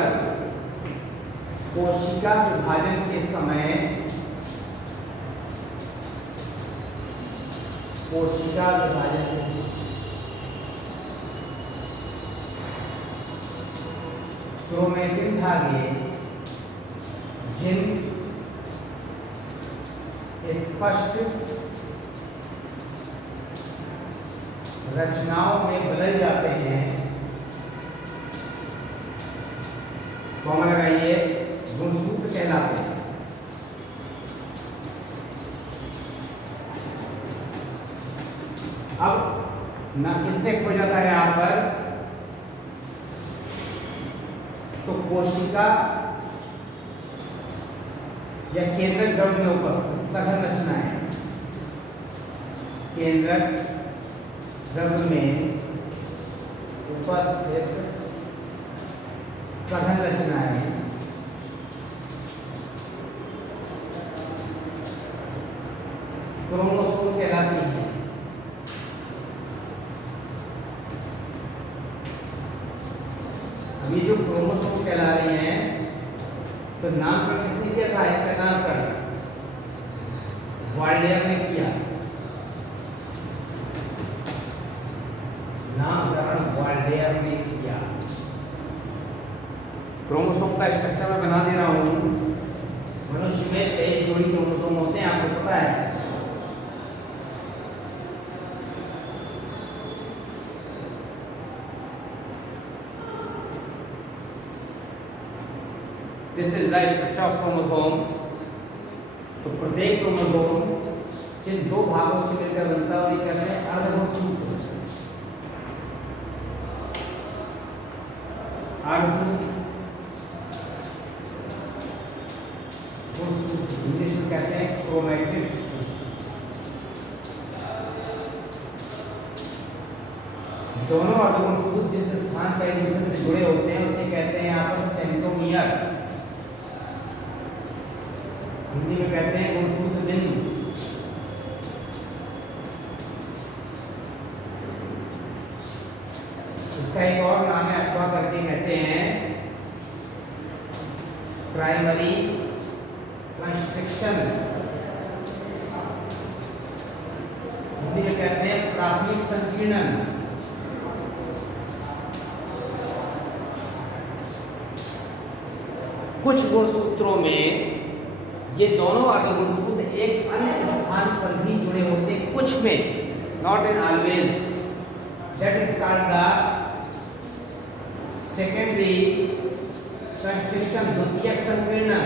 कोशिका विभाजन के समय क्रोमेटिन धागे जिन स्पष्ट रचनाओं में बदल जाते हैं, फॉर्मूला लगाइए, गुणसूत्र कहलाते हैं। अब ना किसने खोजा था यहाँ पर, तो कोशिका या केंद्रक द्रव में उपस्थित सघन रचनाएं, केंद्रक द्रव में उपस्थित सघन रचनाएं क्रोमोसोम कहलाती हैं। अब ये जो क्रोमोसोम कहला रहे हैं, तो नामकरण किसने किया था, इनका नामकरण वाल्डेयर ने किया। नामकरण वाल्डेयर ने किया। क्रोमोसोम का स्ट्रक्चर मैं बना दे रहा हूं। मनुष्य में 23 जोड़ी क्रोमोसोम होते हैं, आपको पता है। This is the structure of chromosome. तो प्रत्येक क्रोमोसोम जिन दो भागों से मिलकर बनता है, ये कहते हैं अर्धगुणसूत्र। अर्धगुणसूत्र इंग्लिश में कहते हैं क्रोमैटिड्स। दोनों अर्धगुणसूत्र जिस स्थान पर एक दूसरे से जुड़े होते हैं उसे कहते हैं यहाँ पर सेंट्रोमियर। हिंदी में कहते हैं गुणसूत्र बिंदु। इसका एक और नाम है, अथवा करके कहते हैं प्राइमरी कंस्ट्रिक्शन। हिंदी में कहते हैं प्राथमिक संकीर्णन। कुछ गुणसूत्रों में ये दोनों अर्धगुणसूत्र एक अन्य स्थान पर भी जुड़े होते हैं, कुछ में, not in always. That is called the secondary constriction, द्वितीयक संकीर्णन।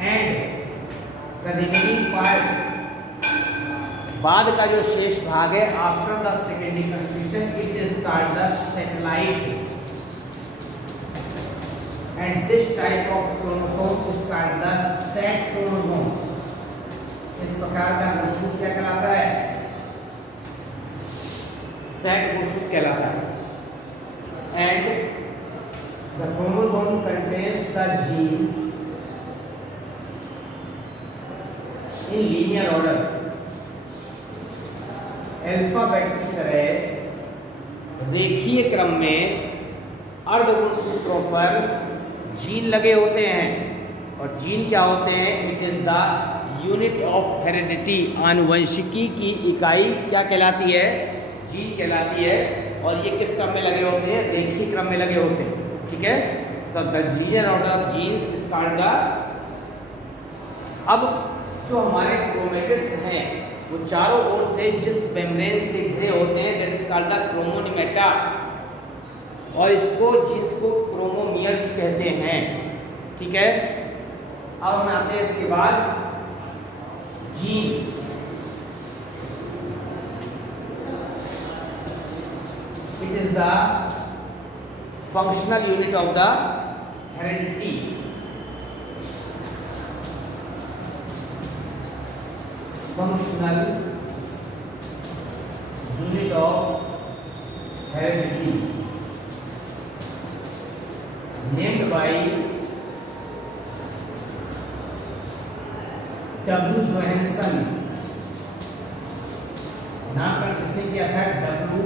एंड द रिमेनिंग पार्ट, बाद का जो शेष भाग है, after the secondary constriction, it is called the satellite. And this type of chromosome is called the set chromosome. इस प्रकार का गुणसूत्र क्या कहलाता है, सेट गुणसूत्र कहलाता है। And the chromosome contains the genes in linear order, alphabet की तरह रेखीय क्रम में अर्धगुणसूत्रों पर जीन लगे होते हैं। और जीन क्या होते हैं, it is the unit of heredity, आनुवंशिकी की इकाई क्या कहलाती है, जीन कहलाती है। और ये किस क्रम में लगे होते हैं, रेखीय क्रम में लगे होते हैं, ठीक है। तो the linear order of genes is called the. अब जो हमारे क्रोमेटिड्स हैं वो चारों ओर से जिस मेम्ब्रेन से घिरे होते हैं, दैट इज कॉल्ड द क्रोमोनिमेटा। और इसको जीन्स को क्रोमोमियर्स कहते हैं, ठीक है। अब हम आते हैं इसके बाद gene. It is the functional unit of the heredity. Functional unit of heredity named by W. Johansen। नामकरण किसने किया था, W.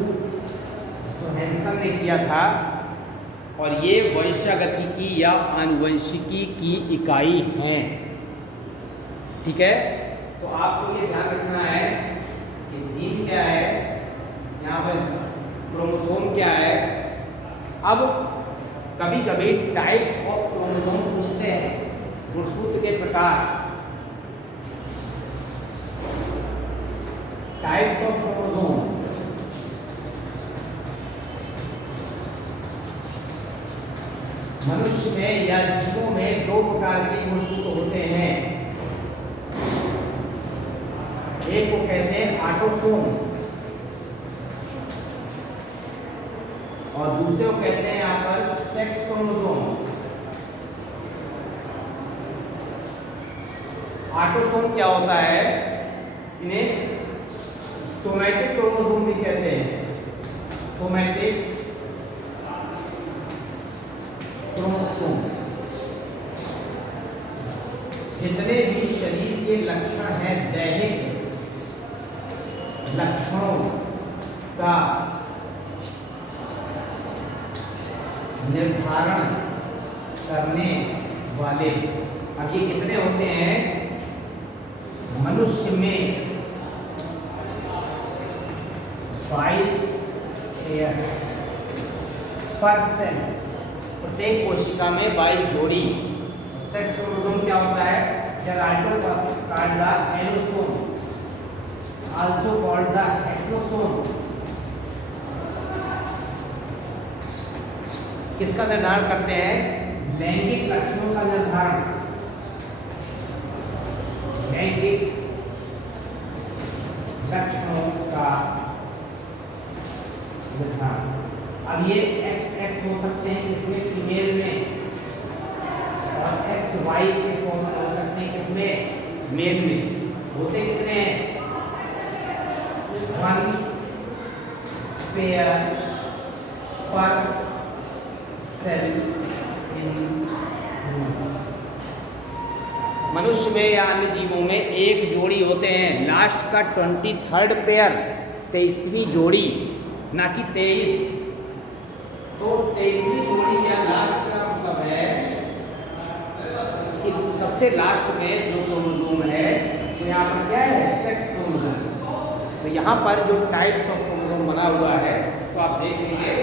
जोहानसन ने किया था। और ये वंशागतिकी या आनुवंशिकी की इकाई हैं, ठीक है। तो आपको ये ध्यान रखना है कि जीन क्या है, यहाँ पर क्रोमोसोम क्या है। अब कभी कभी टाइप्स ऑफ क्रोमोसोम पूछते हैं, गुणसूत्र के प्रकार, टाइप्स ऑफ क्रोमोसोम। मनुष्य में या जीवों में दो प्रकार के गुणसूत्र होते हैं। एक को कहते हैं ऑटोसोम और दूसरे को कहते हैं यहां पर सेक्स क्रोमोसोम। ऑटोसोम क्या होता है, इन्हें सोमैटिक क्रोमोसोम भी कहते हैं। सोमैटिक क्रोमोसोम जितने भी शरीर के लक्षण हैं, दैहिक लक्षणों का निर्धारण करने वाले, अब ये कितने होते हैं, मनुष्य में 22% प्रत्येक कोशिका में 22 जोड़ी। सेक्स क्रोमोसोम क्या होता है, Geraldo called the allosome, also called the heterosome। किसका निर्धारण करते हैं, लैंगिक लक्षणों का निर्धारण, लैंगिक लक्षणों का निर्धारण। अब ये XX हो सकते हैं इसमें फीमेल में, और XY के फॉर्म में हो सकते हैं किसमें, मेल में। होते कितने हैं, 1 पेयर पर सेल इन मनुष्य में या अन्य जीवों में एक जोड़ी होते हैं। लास्ट का 23rd पेयर, 23वीं जोड़ी, ना कि 23। तो 23वीं जोड़ी या लास्ट का मतलब है कि सबसे लास्ट में जो क्रोमोसोम है तो यहाँ पर क्या है, सेक्स क्रोमोसोम। तो यहाँ पर जो टाइप्स ऑफ क्रोमोसोम बना हुआ है तो आप देख लीजिए,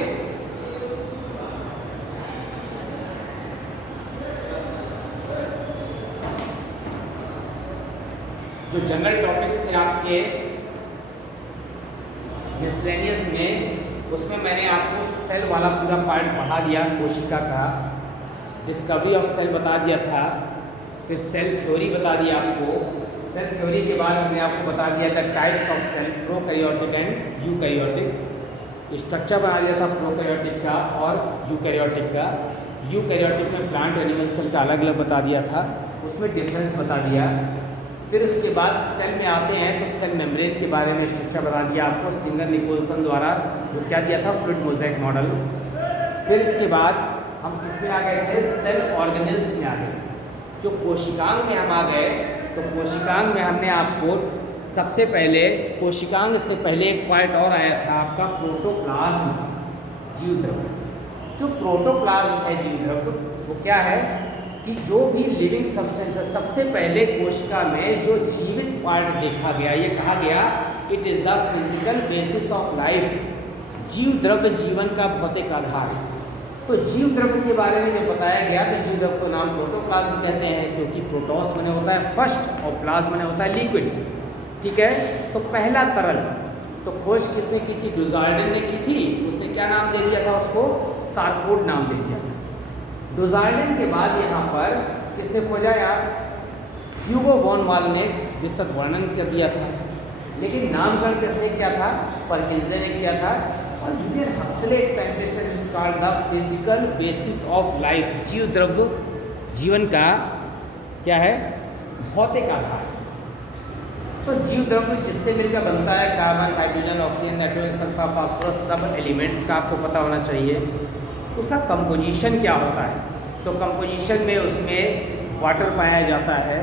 जो जनरल टॉपिक्स थे आपके मिसलेनियस में, उसमें मैंने आपको सेल वाला पूरा पार्ट पढ़ा दिया, कोशिका का डिस्कवरी ऑफ सेल बता दिया था, फिर सेल थ्योरी बता दिया आपको। सेल थ्योरी के बाद हमने आपको बता दिया था types of cell, prokaryotic and eukaryotic. Structure बना दिया था प्रोकैरियोटिक का और यूकैरियोटिक का। यूकैरियोटिक में प्लांट एनिमल सेल का अलग अलग बता दिया था, उसमें डिफरेंस बता दिया। फिर उसके बाद सेल में आते हैं तो सेल मेम्ब्रेन के बारे में स्ट्रक्चर बता दिया आपको सिंगर निकोलसन द्वारा, जो क्या दिया था, फ्लूइड मोज़ेक मॉडल। फिर इसके बाद हम किसमें आ गए थे, सेल ऑर्गेनेल्स में आ गए। जो कोशिकांग में हम आ गए, तो कोशिकांग में हमने आपको सबसे पहले, कोशिकांग से पहले एक पार्ट और आया था आपका प्रोटोप्लाज्म, जीवद्रव। जो प्रोटोप्लाज्म है जीवद्रव, वो क्या है कि जो भी लिविंग सब्सटेंस है, सबसे पहले कोशिका में जो जीवित पार्ट देखा गया, ये कहा गया it is the physical basis of life. जीव द्रव्य जीवन का भौतिक आधार है। तो जीव द्रव्य के बारे में जब बताया गया तो जीव द्रव्य को नाम प्रोटोप्लाज्म कहते हैं, क्योंकि प्रोटोस मैंने होता है फर्स्ट और प्लाज्म मैंने होता है लिक्विड। ठीक है, तो पहला तरल, तो खोज किसने की थी, डुज़ार्डिन ने की थी। उसने क्या नाम दे दिया था उसको, सार्कोड नाम दे दिया था। डुज़ार्डिन के बाद यहाँ पर किसने खोजा, यहाँ ह्यूगो वॉन वाल ने विस्तृत वर्णन कर दिया था, लेकिन नामकरण किसने किया था, परकिंसे ने किया था। और जूलियन हक्सले एक साइंटिस्ट है जिस called the physical basis of life. जीव द्रव्य जीवन का क्या है, भौतिक आधार। तो जीव द्रव्य जिससे मिलकर बनता है, carbon, hydrogen, oxygen, nitrogen, sulphur, phosphorus, सब एलिमेंट्स का आपको पता होना चाहिए। उसका कंपोजिशन क्या होता है, तो कंपोजिशन में उसमें वाटर पाया जाता है,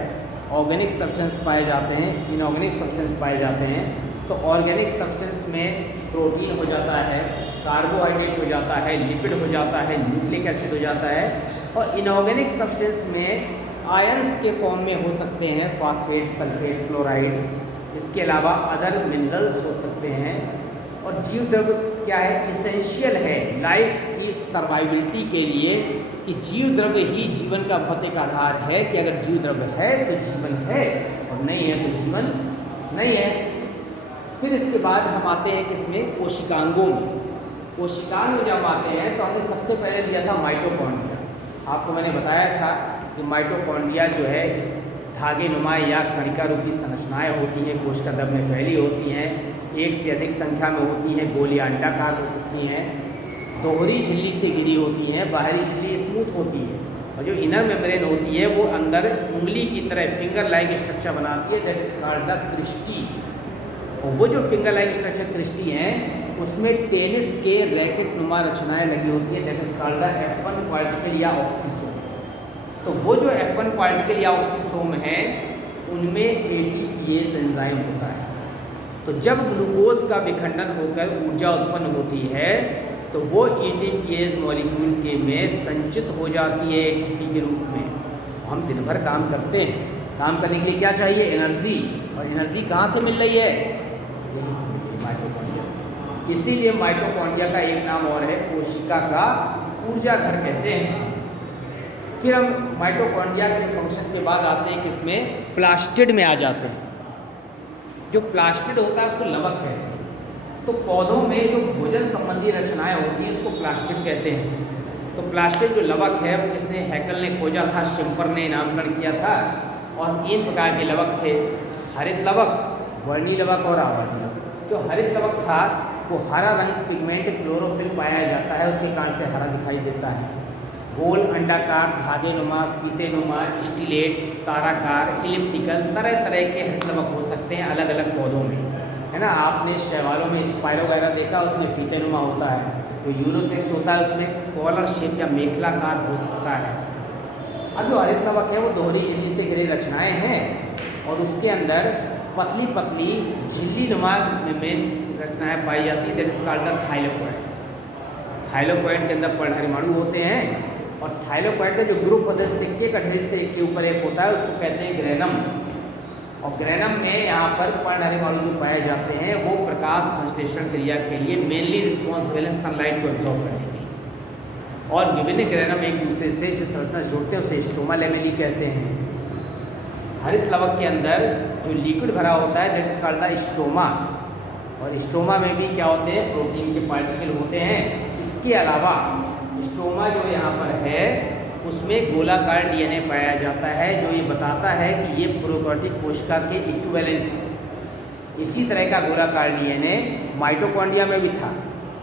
ऑर्गेनिक सब्सटेंस पाए जाते हैं, इनऑर्गेनिक सब्सटेंस पाए जाते हैं। तो ऑर्गेनिक सब्सटेंस में प्रोटीन हो जाता है, कार्बोहाइड्रेट हो जाता है, लिपिड हो जाता है, न्यूक्लिक एसिड हो जाता है। और इनऑर्गेनिक सब्सटेंस में आयंस के फॉर्म में हो सकते हैं, फास्फेट, सल्फेट, क्लोराइड। इसके अलावा अदर मिनरल्स हो सकते हैं। और जीव द्रव्य क्या है, इसेंशियल है लाइफ की सर्वाइविलिटी के लिए, कि जीव द्रव्य ही जीवन का भौतिक आधार है, कि अगर जीव द्रव्य है तो जीवन है और नहीं है तो जीवन नहीं है। फिर इसके बाद हम आते हैं किसमें, कोशिकांगों में। कोशिकांग में जब आते हैं तो हमने सबसे पहले लिया था माइटोकॉन्ड्रिया। आपको मैंने बताया था कि माइटोकॉन्ड्रिया जो है इस धागे नुमा या कणिका रूपी संरचनाएं होती हैं, कोशिका द्रव में फैली होती हैं, एक से अधिक संख्या में होती हैं, गोल या अंडाकार हो सकती हैं, दोहरी झिल्ली से घिरी होती हैं, बाहरी झिल्ली स्मूथ होती है और जो इनर मेम्ब्रेन होती है वो अंदर उंगली की तरह फिंगर लाइक स्ट्रक्चर बनाती है, that is called the cristae. और वो जो फिंगर लाइक स्ट्रक्चर क्रिस्टी हैं उसमें टेनिस के रैकेट नुमा रचनाएं लगी होती है, that is called the F1 particle या ऑक्सीसोम। तो वो जो F1 पार्टिकल या ऑक्सीसोम है उनमें ATPase एंजाइम होता है। तो जब ग्लूकोज का विखंडन होकर ऊर्जा उत्पन्न होती है तो वो ATPase मॉलिक्यूल के में संचित हो जाती है ATP के रूप में। हम दिन भर काम करते हैं, काम करने के लिए क्या चाहिए? एनर्जी। और एनर्जी कहाँ से मिल रही है? यही से मिल रही है, माइटोकॉन्ड्रिया से। इसीलिए माइटोकॉन्ड्रिया का एक नाम और है कोशिका का ऊर्जा घर कहते हैं। फिर हम माइटोकॉन्ड्रिया के फंक्शन के बाद आते हैं किसमें? प्लास्टिड में आ जाते हैं। जो प्लास्टिड होता है उसको लवक कहते हैं। तो पौधों में जो भोजन संबंधी रचनाएं होती हैं उसको प्लास्टिड कहते हैं। तो प्लास्टिड जो लवक है वो किसने? हैकल ने खोजा था, शिम्पर ने नामकरण किया था। और 3 प्रकार के लवक थे, हरित लवक, वर्णी लवक और आवर्णी लवक। जो हरित लवक था वो हरा रंग पिगमेंट क्लोरोफिल पाया जाता है, उसी कारण से हरा दिखाई देता है। गोल, अंडाकार, धागे नुमा, फीते नुमा, स्टिलेट, ताराकार, इलिप्टिकल, तरह तरह के हरित लवक हो सकते हैं अलग अलग पौधों में, है ना। आपने शैवालों में स्पाइरो वगैरह देखा, उसमें फीते नुमा होता है। तो यूरोथेक्स होता है उसमें कॉलर शेप या मेखलाकार हो सकता है। अब जो हरित लवक है वो दोहरी झिल्ली से घिरी रचनाएं हैं और उसके अंदर पतली पतली झिल्ली नुमा में रचनाएं पाई जाती है, that is called the thylakoid. Thylakoid के अंदर पर्णहरिमाणु होते हैं और थाइलोकोइड का जो ग्रुप होता है सिक्के का ढेर से एक के ऊपर एक होता है, उसको कहते हैं ग्रेनम। और ग्रेनम में यहाँ पर पर्णहरिमाणु जो पाए जाते हैं वो प्रकाश संश्लेषण क्रिया के लिए मेनली रिस्पॉन्सिबल है सनलाइट को एब्जॉर्ब करने के लिए। और विभिन्न ग्रेनम एक दूसरे से जिस संरचना से जुड़ते हैं उसे स्टोमा लेमेली कहते हैं। हरित लवक के अंदर जो लिक्विड भरा होता है that is called the stoma. और स्टोमा में भी क्या होते हैं? प्रोटीन के पार्टिकल होते हैं। इसके अलावा स्टोमा जो यहाँ पर है उसमें गोलाकार DNA पाया जाता है जो ये बताता है कि ये प्रोकैरियोटिक कोशिका के इक्विवेलेंट है। इसी तरह का गोलाकार DNA माइटोकॉन्ड्रिया में भी था।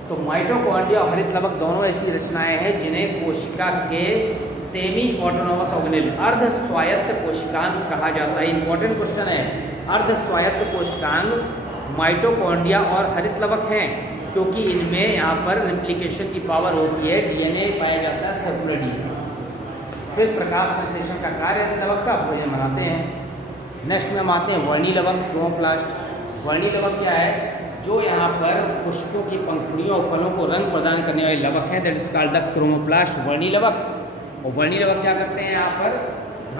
तो माइटोकॉन्ड्रिया और हरित लवक दोनों ऐसी रचनाएं हैं जिन्हें कोशिका के सेमी ऑटोनोमस ऑर्गेनेल, अर्ध स्वायत्त कोशिकांग कहा जाता है। इंपॉर्टेंट क्वेश्चन है, अर्ध स्वायत्त कोशिकांग माइटोकॉन्ड्रिया और हरित लवक हैं क्योंकि इनमें यहाँ पर रिप्लिकेशन की पावर होती है, DNA पाया जाता है सर्कुलर DNA। फिर प्रकाश संश्लेषण का कार्य हरित लवक का भोजन बनाते हैं। नेक्स्ट में हम आते हैं वर्णी लवक, क्रोमोप्लास्ट। वर्णी लवक क्या है? जो यहाँ पर पुष्पों की पंखुड़ियों और फलों को रंग प्रदान करने वाले लवक हैं, that is called the chromoplast, वर्णी लवक। और वर्णी लवक क्या करते हैं? यहाँ पर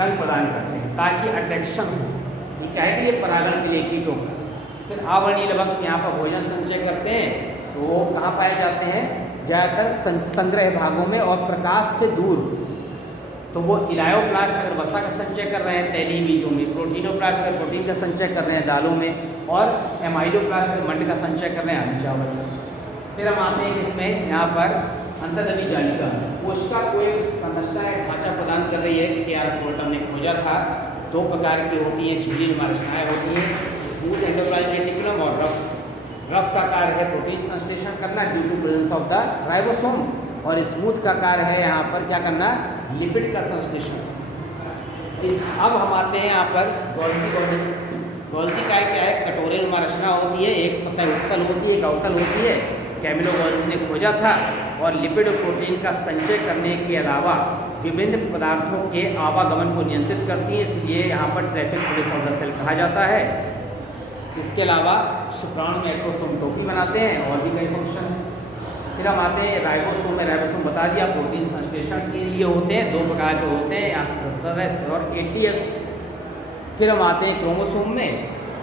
रंग प्रदान करते हैं ताकि अट्रैक्शन हो, ठीक है, के लिए परागण के लिए कीटों का। फिर आवर्णी लवक यहाँ पर भोजन संचय करते हैं। तो वो कहाँ पाए जाते हैं? ज़्यादातर संग्रह भागों में और प्रकाश से दूर। तो वो इलायोप्लास्ट अगर वसा का संचय कर रहे हैं तैलीय बीजों में, प्रोटीनोप्लास्ट अगर प्रोटीन का संचय कर रहे हैं दालों में, और एमाइलोप्लास्ट अगर मंड का संचय कर रहे हैं आलू चावल में। फिर हम आते हैं इसमें यहाँ पर अंतर्दमी जालिका। कोशिका को एक संरचना या ढांचा प्रदान कर रही है कि कोल्टन ने खोजा था। 2 प्रकार की होती हैं, झिल्ली नुमा रचनाएं होती हैं, स्मूथ एंडोप्लाज्मिक रेटिकुलम और रफ। रफ का कार्य है प्रोटीन संश्लेषण करना due to presence of the ribosome, और स्मूथ का कार्य है यहाँ पर क्या करना? लिपिड का संश्लेषण। अब हम आते हैं यहाँ पर गोल्जी। गोल्जी का क्या है? कटोरे नुमा रचना होती है, एक सतह उत्तल होती है, एक अवतल होती है। कैमिलो गोल्जी ने खोजा था और लिपिड और प्रोटीन का संचय करने के अलावा विभिन्न पदार्थों के आवागमन को नियंत्रित करती है, इसलिए यहाँ पर traffic police of the cell कहा जाता है। इसके अलावा शुक्राणु में एक्रोसोम टोपी बनाते हैं और भी कई फंक्शन। फिर हम आते हैं राइबोसोम में। राइबोसोम बता दिया प्रोटीन संश्लेषण के लिए होते हैं, 2 प्रकार के होते हैं, एसएस और ATS। फिर हम आते हैं क्रोमोसोम में।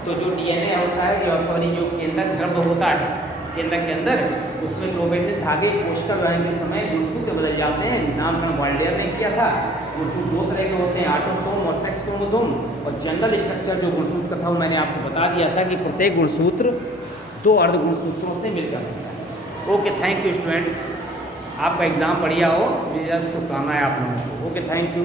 तो जो DNA होता है या जो केंद्रक द्रव्य होता है केंद्रक के अंदर, उसमें क्रोमेटिन धागे कोशिका विभाजन के समय गुणसूत्र बदल जाते हैं। नामकरण वाल्डेयर ने किया था। गुणसूत्र 2 तरह के होते हैं, ऑटोसोम और सेक्स क्रोमोसोम। और जनरल स्ट्रक्चर जो गुणसूत्र का था वो मैंने आपको बता दिया था कि प्रत्येक गुणसूत्र 2 अर्ध गुणसूत्रों से मिलकर बनता है। ओके, थैंक यू स्टूडेंट्स, आपका एग्ज़ाम बढ़िया हो, मुझे शुभकामनाएं आप लोगों को। Okay, thank you.